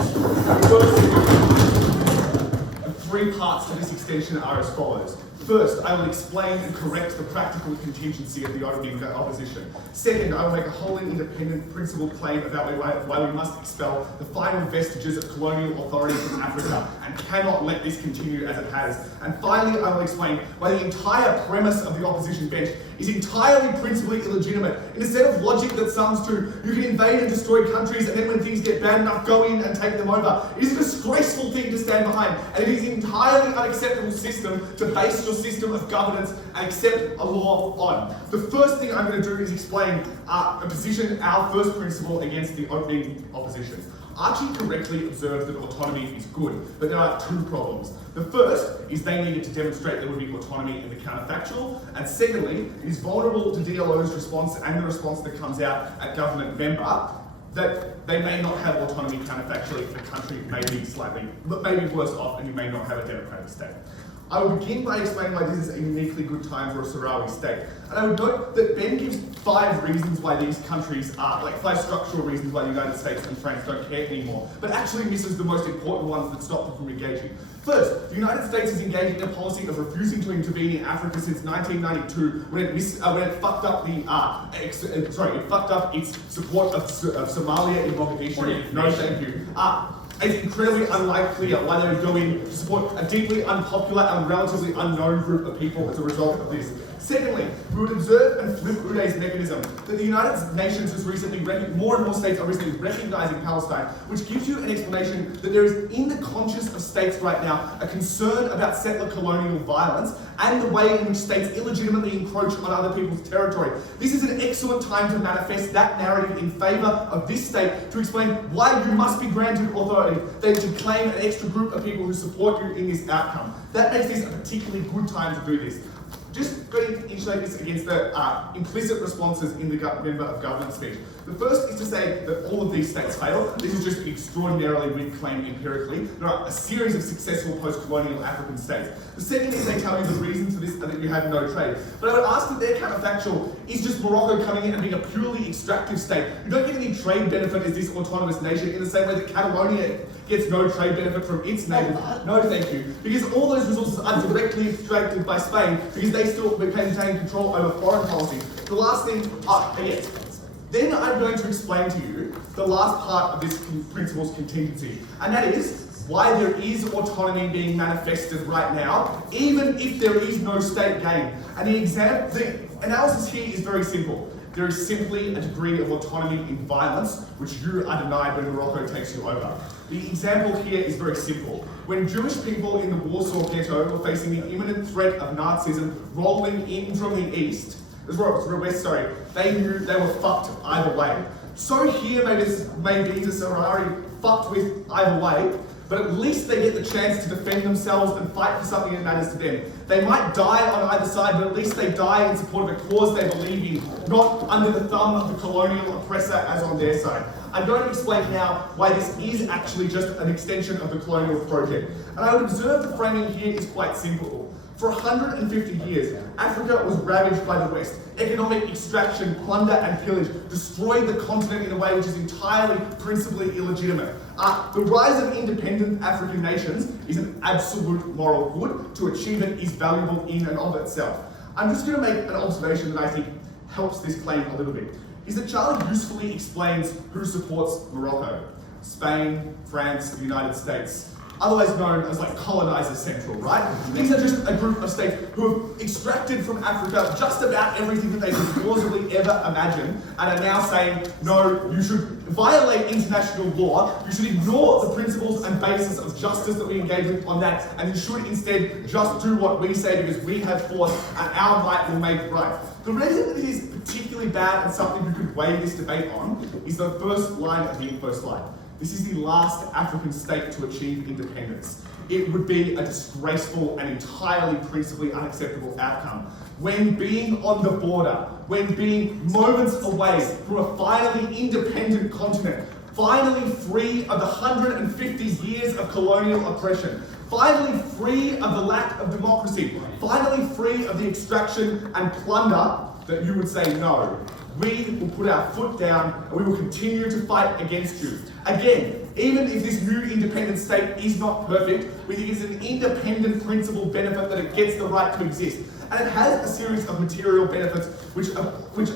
The three parts to this extension are as follows. First, I will explain and correct the practical contingency of the opening opposition. Second, I will make a wholly independent principled claim about why we must expel the final vestiges of colonial authority from Africa and cannot let this continue as it has. And finally, I will explain why the entire premise of the opposition bench is entirely principally illegitimate. In a set of logic that sums to, you can invade and destroy countries and then when things get bad enough, go in and take them over. It is a disgraceful thing to stand behind, and it is an entirely unacceptable system to base your system of governance and accept a law on. The first thing I'm going to do is explain a position, our first principle against the opening opposition. Archie correctly observed that autonomy is good, but there are two problems. The first is they needed to demonstrate there would be autonomy in the counterfactual, and secondly, it is vulnerable to DLO's response and the response that comes out at government member that they may not have autonomy counterfactually, the country may be worse off and you may not have a democratic state. I will begin by explaining why this is a uniquely good time for a Sahrawi state. And I would note that Ben gives 5 reasons why these countries are, like 5 structural reasons why the United States and France don't care anymore, but actually misses the most important ones that stop them from engaging. First, the United States is engaging in a policy of refusing to intervene in Africa since 1992, when it fucked up its support of Somalia in Mogadishu. No, thank you. It's incredibly unclear why they would go in to support a deeply unpopular and relatively unknown group of people as a result of this. Secondly, we would observe and flip Uday's mechanism that the United Nations has recently, more and more states are recently recognizing Palestine, which gives you an explanation that there is in the conscience of states right now a concern about settler colonial violence and the way in which states illegitimately encroach on other people's territory. This is an excellent time to manifest that narrative in favor of this state to explain why you must be granted authority, that you claim an extra group of people who support you in this outcome. That makes this a particularly good time to do this. Just going to insulate this against the implicit responses in the member of government speech. The first is to say that all of these states fail. This is just an extraordinarily weak claim empirically. There are a series of successful post-colonial African states. The second is they tell you the reason for this are that you have no trade. But I would ask that their counterfactual is just Morocco coming in and being a purely extractive state. You don't get any trade benefit as this autonomous nation in the same way that Catalonia gets no trade benefit from its neighbours. No, thank you. Because all those resources are directly extracted by Spain because they still maintain control over foreign policy. The last thing, then I'm going to explain to you the last part of this principle's contingency, and that is why there is autonomy being manifested right now, even if there is no state gain. And the analysis here is very simple. There is simply a degree of autonomy in violence, which you are denied when Morocco takes you over. The example here is very simple. When Jewish people in the Warsaw Ghetto were facing the imminent threat of Nazism rolling in from the west, they knew they were fucked either way. So here maybe the Sahrawi fucked with either way, but at least they get the chance to defend themselves and fight for something that matters to them. They might die on either side, but at least they die in support of a cause they believe in, not under the thumb of the colonial oppressor as on their side. I'm going to explain now why this is actually just an extension of the colonial project. And I would observe the framing here is quite simple. For 150 years, Africa was ravaged by the West. Economic extraction, plunder and pillage destroyed the continent in a way which is entirely, principally illegitimate. The rise of independent African nations is an absolute moral good. To achieve it is valuable in and of itself. I'm just going to make an observation that I think helps this claim a little bit. Is that Charlie usefully explains who supports Morocco. Spain, France, the United States. Otherwise known as like colonizer central, right? These are just a group of states who have extracted from Africa just about everything that they could plausibly ever imagine and are now saying, no, you should violate international law, you should ignore the principles and basis of justice that we engage with on that, and you should instead just do what we say because we have force and our might will make right. The reason that it is particularly bad and something we could weigh this debate on is the first line of the info slide. This is the last African state to achieve independence. It would be a disgraceful and entirely principally unacceptable outcome. When being on the border, when being moments away from a finally independent continent, finally free of the 150 years of colonial oppression, finally free of the lack of democracy, finally free of the extraction and plunder, that you would say no. We will put our foot down and we will continue to fight against you. Again, even if this new independent state is not perfect, we think it's an independent principle benefit that it gets the right to exist. And it has a series of material benefits which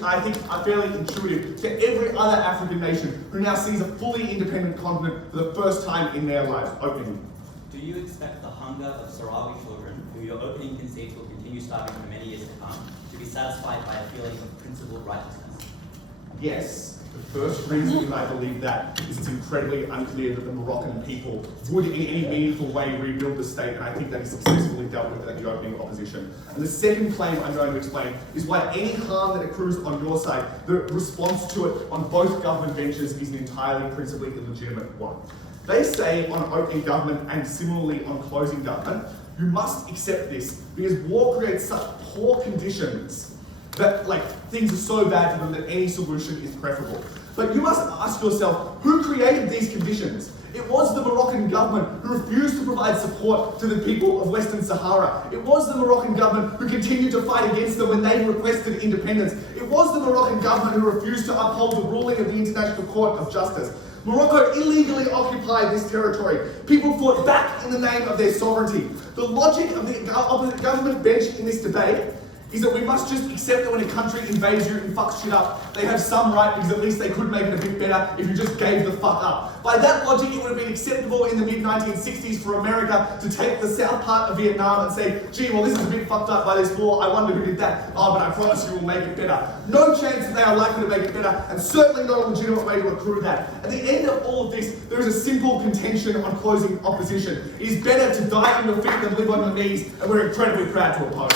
I think are fairly intuitive to every other African nation who now sees a fully independent continent for the first time in their lives. Opening. Do you expect the hunger of Sahrawi children, who your opening concedes will continue starving for many years to come, to be satisfied by a feeling of principled righteousness? Yes. The first reason I believe that is it's incredibly unclear that the Moroccan people would in any meaningful way rebuild the state, and I think that is successfully dealt with at the opening opposition. And the second claim I'm going to explain is why any harm that accrues on your side, the response to it on both government benches is an entirely principally illegitimate one. They say on opening government and similarly on closing government, you must accept this because war creates such poor conditions that things are so bad for them that any solution is preferable. But you must ask yourself, who created these conditions? It was the Moroccan government who refused to provide support to the people of Western Sahara. It was the Moroccan government who continued to fight against them when they requested independence. It was the Moroccan government who refused to uphold the ruling of the International Court of Justice. Morocco illegally occupied this territory. People fought back in the name of their sovereignty. The logic of the government bench in this debate is that we must just accept that when a country invades you and fucks shit up, they have some right because at least they could make it a bit better if you just gave the fuck up. By that logic, it would have been acceptable in the mid-1960s for America to take the south part of Vietnam and say, gee, well, this is a bit fucked up by this war, I wonder who did that. Oh, but I promise you we'll make it better. No chance that they are likely to make it better, and certainly not a legitimate way to accrue that. At the end of all of this, there is a simple contention on closing opposition. It is better to die on your feet than live on your knees, and we're incredibly proud to oppose.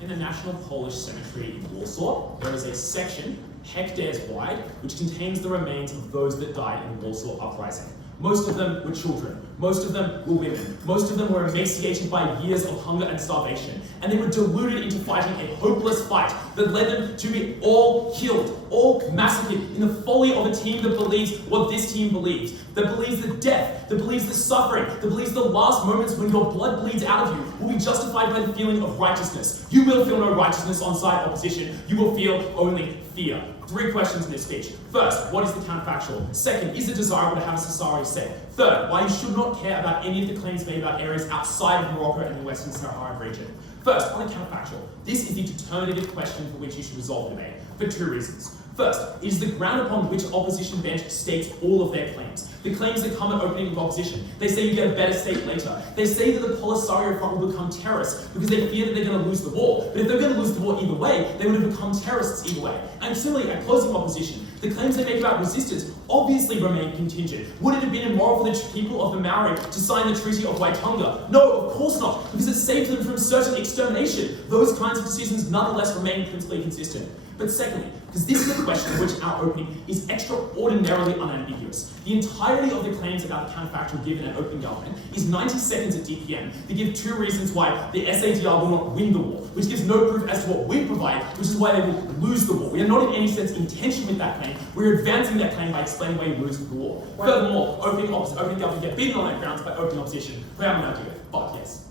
In the National Polish Cemetery in Warsaw, there is a section, hectares wide, which contains the remains of those that died in the Warsaw Uprising. Most of them were children. Most of them were women. Most of them were emaciated by years of hunger and starvation. And they were deluded into fighting a hopeless fight that led them to be all killed, all massacred in the folly of a team that believes what this team believes. That believes that death, that believes the suffering, that believes the last moments when your blood bleeds out of you will be justified by the feeling of righteousness. You will feel no righteousness on side opposition. You will feel only fear. 3 questions in this speech. First, what is the counterfactual? Second, is it desirable to have a Sahrawi state? Third, why you should not care about any of the claims made about areas outside of Morocco and the Western Sahara region. First, on the counterfactual, this is the determinative question for which you should resolve the debate, for 2 reasons. First, it is the ground upon which opposition bench states all of their claims. The claims that come at opening of opposition. They say you get a better state later. They say that the Polisario Front will become terrorists because they fear that they're going to lose the war. But if they're going to lose the war either way, they would have become terrorists either way. And similarly, at closing opposition, the claims they make about resistance obviously remain contingent. Would it have been immoral for the people of the Maori to sign the Treaty of Waitonga? No, of course not, because it saved them from certain extermination. Those kinds of decisions nonetheless remain principally consistent. But secondly, because this is a question in which our opening is extraordinarily unambiguous. The entirety of the claims about the counterfactual given at opening government is 90 seconds at DPM. They give 2 reasons why the SADR will not win the war, which gives no proof as to what we provide, which is why they will lose the war. We are not in any sense in tension with that claim. We're advancing that claim by explaining why you lose the war. Furthermore, opening government get beaten on that grounds by opening opposition. We have no idea, but yes.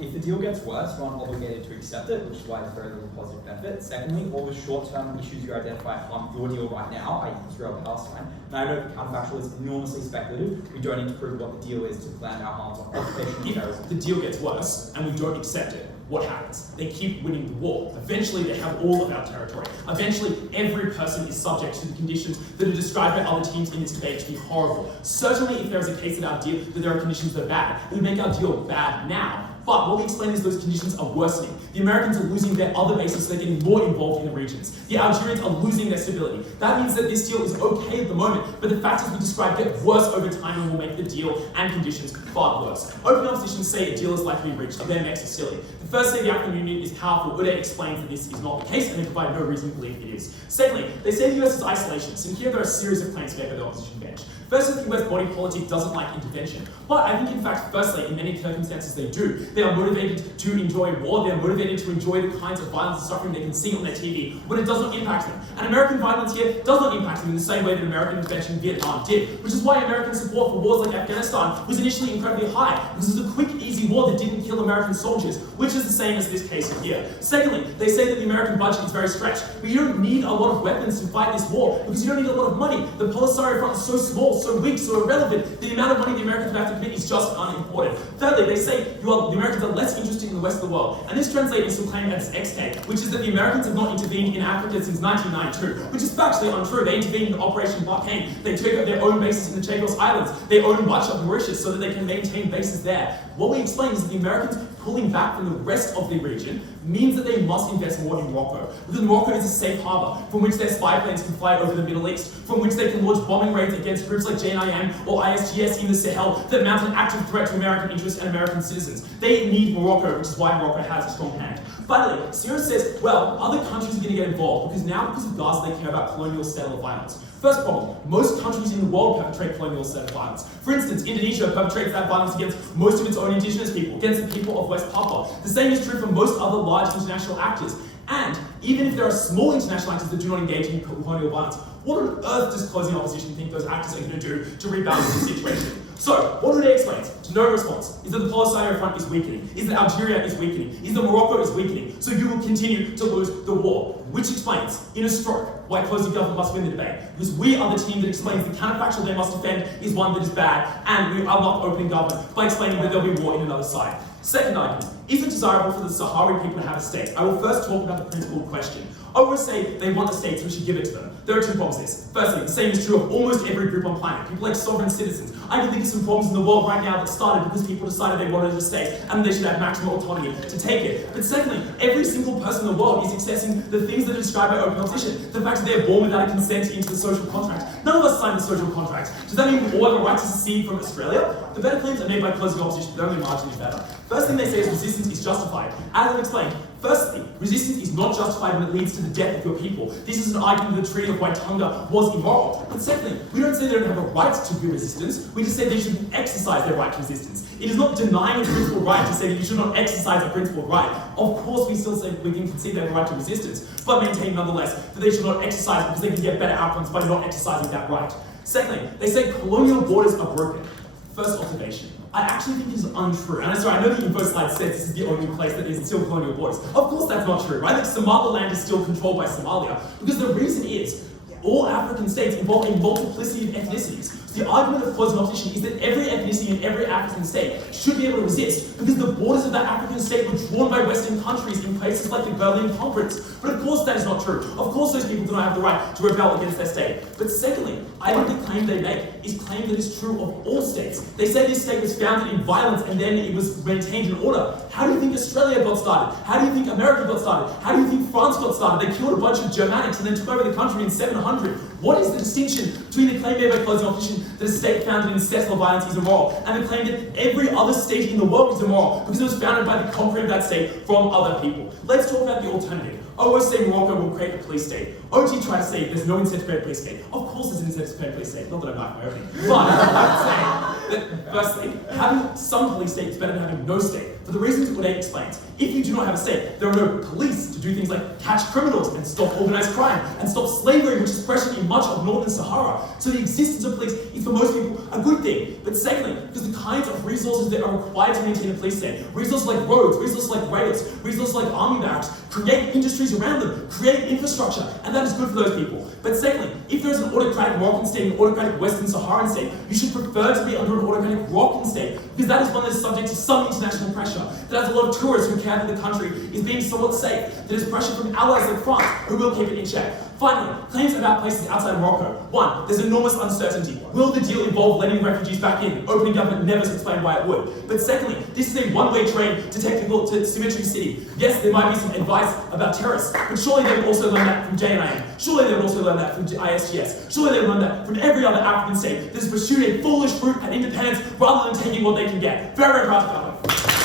If the deal gets worse, we're not obligated to accept it, which is why it's very little positive benefit. Secondly, all the short-term issues you identify harm your deal right now, i.e. Israel Palestine. And I know the counterfactual is enormously speculative. We don't need to prove what the deal is to plan our harms on occupation and terrorism. If the deal gets worse and we don't accept it, what happens? They keep winning the war. Eventually they have all of our territory. Eventually every person is subject to the conditions that are described by other teams in this debate to be horrible. Certainly if there is a case in our deal that there are conditions that are bad, it would make our deal bad now. But what we explain is those conditions are worsening. The Americans are losing their other bases, so they're getting more involved in the regions. The Algerians are losing their stability. That means that this deal is okay at the moment, but the factors we described get worse over time and will make the deal and conditions far worse. Open opposition say a deal is likely to be reached, their necks are silly. The first say the African Union is powerful. Uday explains that this is not the case, and they provide no reason to believe it is. Secondly, they say the US is isolationist, and here there are a series of claims made by the opposition bench. First, the US body politic doesn't like intervention. But I think, in fact, firstly, in many circumstances they do. They are motivated to enjoy war. They are motivated to enjoy the kinds of violence and suffering they can see on their TV when it does not impact them. And American violence here does not impact them in the same way that American intervention in Vietnam did, which is why American support for wars like Afghanistan was initially incredibly high, because it was a quick, easy war that didn't kill American soldiers, which is the same as this case here. Secondly, they say that the American budget is very stretched, but you don't need a lot of weapons to fight this war, because you don't need a lot of money. The Polisario Front is so small, so weak, so irrelevant. The amount of money the Americans would have to commit is just unimportant. Thirdly, they say the Americans are less interested in the rest of the world, and this translates into a claim as XK, which is that the Americans have not intervened in Africa since 1992, which is factually untrue. They intervened in Operation Barkhane. They took up their own bases in the Chagos Islands. They own much of Mauritius so that they can maintain bases there. What we explain is that the Americans pulling back from the rest of the region means that they must invest more in Morocco. Because Morocco is a safe harbour from which their spy planes can fly over the Middle East, from which they can launch bombing raids against groups like JNIM or ISGS in the Sahel that mount an active threat to American interests and American citizens. They need Morocco, which is why Morocco has a strong hand. Finally, Cyril says, well, other countries are going to get involved because of Gaza they care about colonial settler violence. First problem, most countries in the world perpetrate colonial settler violence. For instance, Indonesia perpetrates that violence against most of its own indigenous people, against the people of West Papua. The same is true for most other large international actors. And even if there are small international actors that do not engage in colonial violence, what on earth does closing opposition think those actors are going to do to rebalance the situation? So, what Renee explains, to no response, is that the Polisario Front is weakening, is that Algeria is weakening, is that Morocco is weakening, so you will continue to lose the war. Which explains, in a stroke, why closing government must win the debate. Because we are the team that explains the counterfactual they must defend is one that is bad, and we are not opening government by explaining that there'll be war in another side. Second argument, is it desirable for the Sahrawi people to have a state? I will first talk about the principled question. I always say they want a state, so we should give it to them. There are two problems with this. Firstly, the same is true of almost every group on planet. People like sovereign citizens. I can think of some problems in the world right now that started because people decided they wanted a state and they should have maximum autonomy to take it. But secondly, every single person in the world is accessing the things that are described by open opposition. The fact that they're born without a consent into the social contract. None of us signed the social contract. Does that mean we all have a right to secede from Australia? The better claims are made by closing opposition, but only marginally better. First thing they say is resistance is justified. As I've explained, firstly, resistance is not justified when it leads to the death of your people. This is an argument that the Treaty of Waitangi was immoral. But secondly, we don't say they don't have a right to do resistance, we just say they shouldn't exercise their right to resistance. It is not denying a principal right to say that you should not exercise a principal right. Of course we still say we can concede they have a right to resistance, but maintain nonetheless that they should not exercise because they can get better outcomes by not exercising that right. Secondly, they say colonial borders are broken. First observation, I actually think this is untrue. And I'm sorry, I know the info slide says this is the only place that is still colonial borders. Of course that's not true, right? Like Somaliland is still controlled by Somalia. Because the reason is, all African states involve a multiplicity of ethnicities. So the argument of closing opposition is that every ethnicity in every African state should be able to resist because the borders of that African state were drawn by Western countries in places like the Berlin Conference. But of course that is not true. Of course those people do not have the right to rebel against their state. But secondly, I think the claim they make is claim that is true of all states. They say this state was founded in violence and then it was maintained in order. How do you think Australia got started? How do you think America got started? How do you think France got started? They killed a bunch of Germanics and then took over the country in 700. What is the distinction between the claim made by closing opposition that a state founded in settler violence is immoral and the claim that every other state in the world is immoral because it was founded by the conquering of that state from other people? Let's talk about the alternative. OS say Morocco will create a police state. OT try to say there's no incentive to create a police state. Of course there's an incentive to create a police state, not that I like my opening. But I would say that firstly, having some police state is better than having no state. For the reasons Renee explains. If you do not have a state, there are no police to do things like catch criminals and stop organised crime and stop slavery, which is present in much of northern Sahara. So the existence of police is for most people a good thing. But secondly, because the kinds of resources that are required to maintain a police state, resources like roads, resources like rails, resources like army barracks, create industries around them, create infrastructure, and that is good for those people. But secondly, if there is an autocratic Moroccan state and an autocratic Western Saharan state, you should prefer to be under an autocratic Moroccan state, because that is one that is subject to some international pressure, that has a lot of tourists who care that the country is being somewhat safe, that is pressure from allies like France, who will keep it in check. Finally, claims about places outside Morocco. One, there's enormous uncertainty. Will the deal involve letting refugees back in? Opening government never explained why it would. But secondly, this is a one-way train to Symmetry City. Yes, there might be some advice about terrorists, but surely they would also learn that from JNIM. Surely they would also learn that from ISGS. Surely they would learn that from every other African state that has pursued a foolish route and independence rather than taking what they can get. Very, very proud of them.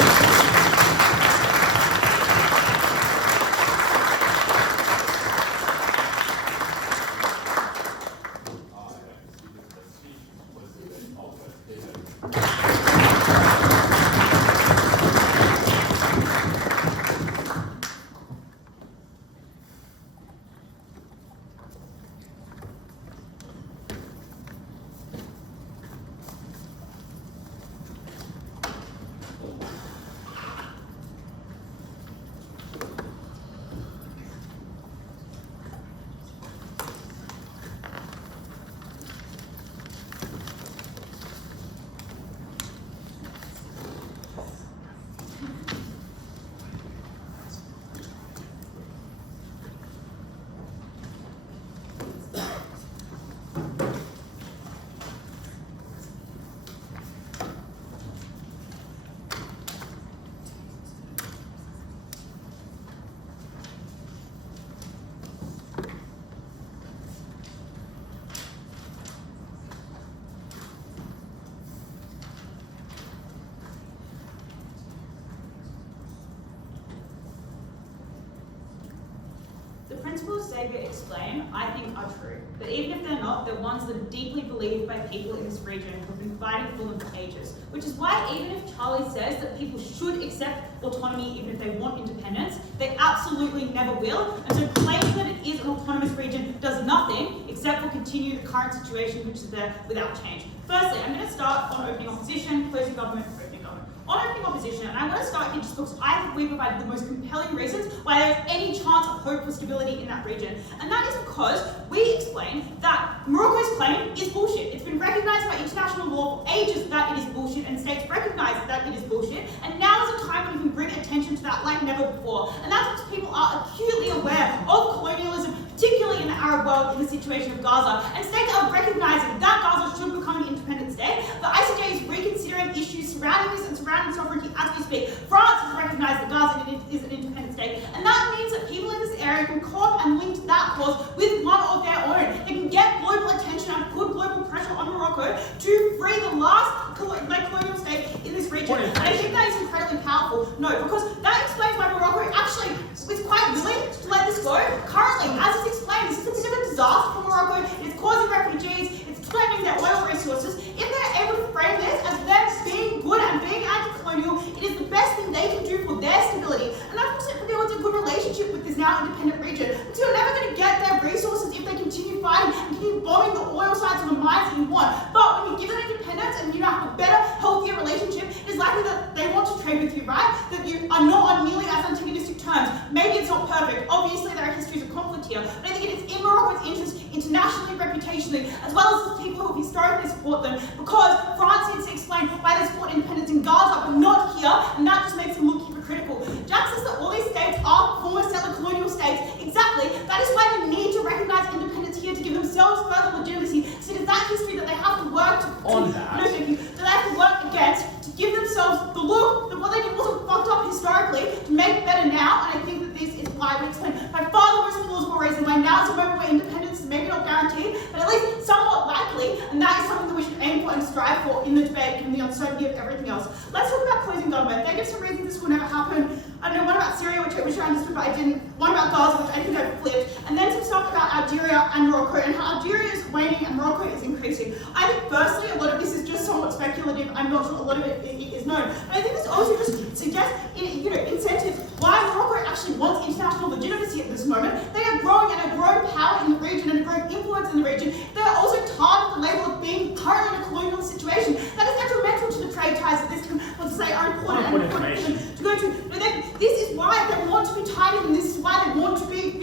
Xavier explained, I think are true. But even if they're not, they're ones that are deeply believed by people in this region who have been fighting for them for ages. Which is why even if Charlie says that people should accept autonomy even if they want independence, they absolutely never will. And so claiming that it is an autonomous region does nothing except for continue the current situation which is there without change. Firstly, I'm going to start on opening opposition, closing government, opening government. On opening opposition, and I want to start here just because I think we provided the most compelling reasons why there's any chance of hope for stability in that region. And that is because we explained that Morocco's claim is bullshit. It's been recognized by international law for ages that it is bullshit, and states recognize that it is bullshit. And now is a time when we can bring attention to that like never before. And that's because people are acutely aware of colonialism, particularly in the Arab world, in the situation of Gaza. And states are recognizing that Gaza should become an independent state. The ICJ is reconsidering issues surrounding this and surrounding sovereignty as we speak. France has recognized that Gaza is an independent state. And that means that people in this area can co-opt and link that cause with one of their own. They can get global attention and put global pressure on Morocco to free the last colonial state in this region. And I think that is incredibly powerful. No, because that explains why Morocco actually is quite willing to let this go. Currently, as it's explained, this is a bit of a disaster for Morocco. It's causing refugees, it's threatening their oil resources. If they're able to frame this as them being good and being anti-colonial, it is the best thing they can do for their stability. And that's because it builds a good relationship with this now independent region. Because you're never going to get their resources if they continue fighting and continue bombing the oil sites and the mines that you want. But when you give them independence and you have a better, healthier relationship, it's likely that they want to trade with you, right? That you are not on nearly as antagonistic terms. Maybe it's not perfect. Obviously, there are histories of conflict here. But I think it is in Morocco's interest, internationally, reputationally, as well as the people who historically support them, because France needs to explain why they support independence in Gaza, but not here, and that just makes them look hypocritical. Jack says that all these states are former settler colonial states. Exactly. That is why they need to recognize independence here to give themselves further legitimacy. So it is that history that they have to work to that they have to work against to give themselves the look that what they did wasn't fucked up historically to make better now. And I think that this is why we explain by far the most plausible reason why now is a moment where independence is maybe not guaranteed, but at least somewhat likely, and that is something that we should aim for and strive for in the debate, given the uncertainty of everything else. Let's talk about closing government. They give some reasons this will never happen. I don't know, one about Syria, which I understood, but I didn't. One about Gaza, which I think I flipped. And then some stuff about Algeria and Morocco, and how Algeria is waning and Morocco is increasing. I think firstly, a lot of this is just somewhat speculative. I'm not sure a lot of it is known. But I think this also just suggests, incentives why Morocco actually wants international legitimacy at this moment. They are growing and a growing power in the region and a growing influence in the region. They are also tarred with the label of being currently in a colonial situation. That is detrimental to the trade ties that this can, let's say, are important and important to go to. But this is why they want to be tied in, and this is why they want to be,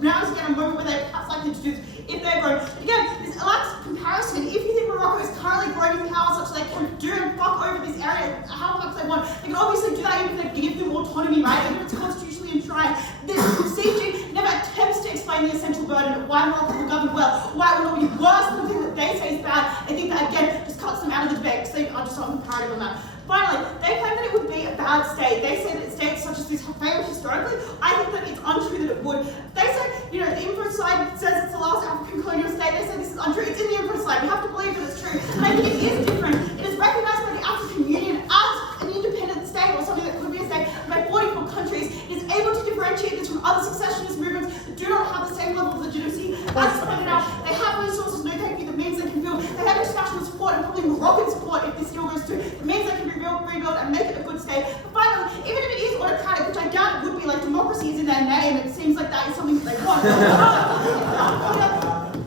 now is again a moment where they're perhaps likely to do this if they're growing. But again, this lacks comparison. If you think Morocco is currently growing in power such that they can do and fuck over this area how much they want, they can obviously do that even if they give them autonomy, right? Even if it's constitutionally enshrined. The CG never attempts to explain the essential burden of why Morocco will govern well, why it will not be worse than the thing that they say is bad. I think that again just cuts them out of the debate because they are just on comparative on that. Finally, they claim that it would be a bad state. They say that states such as this have failed historically. I think that it's untrue that it would. They say, the info slide says it's the last African colonial state. They say this is untrue. It's in the info slide. We have to believe that it's true. And I think it is different. It is recognized by the African Union as an independent state or something that could be a state by 44 countries. It is able to differentiate this from other successionist movements that do not have the same level of legitimacy. As pointed out, they have resources, no thank you, that means they can build. They have international support and probably Moroccan support if this deal goes through. It means they can rebuild and make it a good state. But finally, even if it is autocratic, which I doubt it would be, like democracy is in their name, it seems like that is something that they want.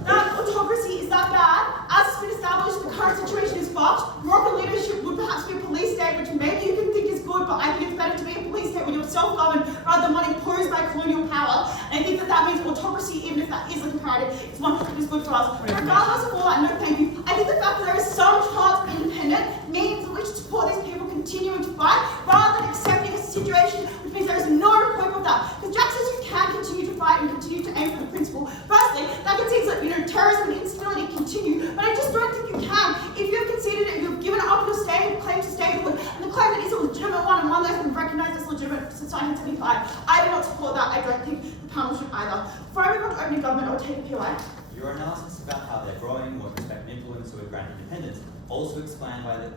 That autocracy is that bad. As it's been established, the current situation is fucked. Moroccan leadership would perhaps be a police state, which maybe you can think is good, but I think it's better to be a police state when you're self-governed rather than one imposed by colonial power. And I think that means autocracy, even if that is a comparative, is one that is good for us. Regardless of all that, no thank you. I think the fact that there is some chance of independence means that we should support these people continuing to fight rather than accepting a situation which means there is no hope of that. Because Jack says you can continue to fight and continue to aim for the principle. Firstly, that concedes that terrorism and instability continue, but I just don't think you can. If you've conceded it, you've given up your claim to statehood, and the claim that is a legitimate one and one that has been recognised as legitimate since 1975, I do not support that. I don't think the panel should either. Before I move on to opening government, I will take a POI. Your analysis about how they're growing, what respect and influence who are granted independence, also explain why they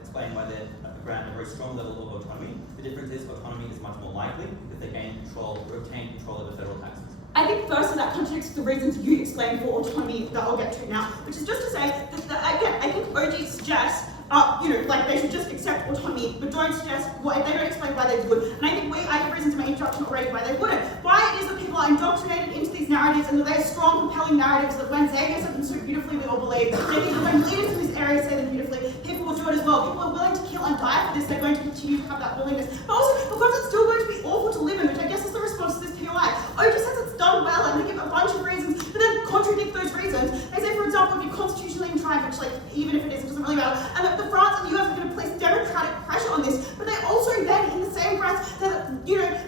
grant a very strong level of autonomy. The difference is autonomy is much more likely if they gain control or obtain control over federal taxes. I think firstly that contradicts the reasons you explained for autonomy that I'll get to now, which is just to say that again, I think OG suggests like they should just accept autonomy, but don't suggest why they don't explain why they would. And I think I have reasons in my introduction already why they wouldn't. Why it is that people are indoctrinated into these narratives and that they are strong, compelling narratives that when Xavier said them so beautifully, we all believe. And I think that when leaders in this area say them beautifully, people will do it as well. People are willing to kill and die for this, they're going to continue to have that willingness. But also because it's still going to be awful to live in, which I guess is the response to this POI. OG says it's done well and they give a bunch of reasons, but then contradict those reasons. They say, for example, if you're constitutionally entrenched, which even if it is, it doesn't really matter, and that the France and the US are going to place democratic pressure on this, but they also then, in the same breath, that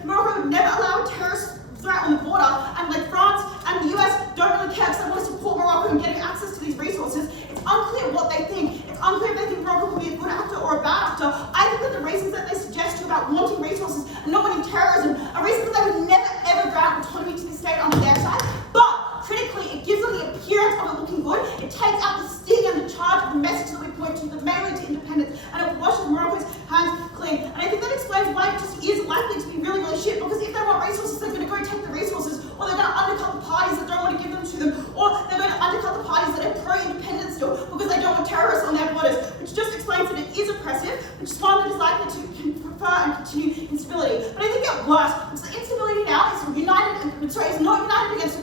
Morocco would never allow a terrorist threat on the border, and like France and the US don't really care because they want to support Morocco in getting access to these resources. It's unclear what they think. It's unclear if they think Morocco will be a good actor or a bad actor. I think that the reasons that they suggest to about wanting resources and not wanting terrorism are reasons that they would never ever grant autonomy to the state on their side. But critically, it gives them the appearance of it looking good. It takes out the sting and the charge of the message that we point to, that may lead to independence, and it washes Morocco's hands clean. And I think that explains why it just is likely to be really, really shit, because if they want resources, they're going to go take the resources, or they're going to undercut the parties that don't want to give them to them, or they're going to undercut the parties that are pro-independence still, because they don't want terrorists on their borders, which just explains that it is oppressive, which is one that is likely to prefer and continue instability. But I think it gets worse, because the instability now is not united against a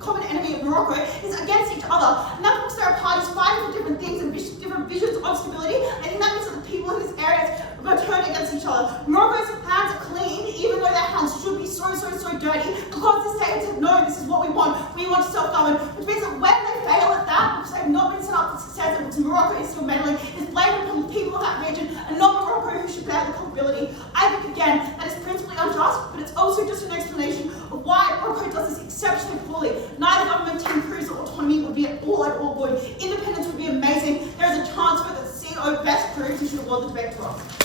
common enemy of Morocco, it's against each other. And that means there are parties fighting for different things and different visions of stability. I think that means that the people in this area are going to turn against each other. Morocco's hands are clean, even though their hands should be so dirty, because the state said, no, this is what we want self-govern, which means that when they fail at that, because they've not been set up for success, and Morocco is still meddling, is blamed upon the people of that region, and not Morocco who should bear the culpability. I think, again, that is principally unjust, but it's also just an explanation of why Morocco does this exceptionally poorly. Neither government team proves that autonomy would be at all good. Independence would be amazing. There is a chance for the CO best proves you should award the debate to us.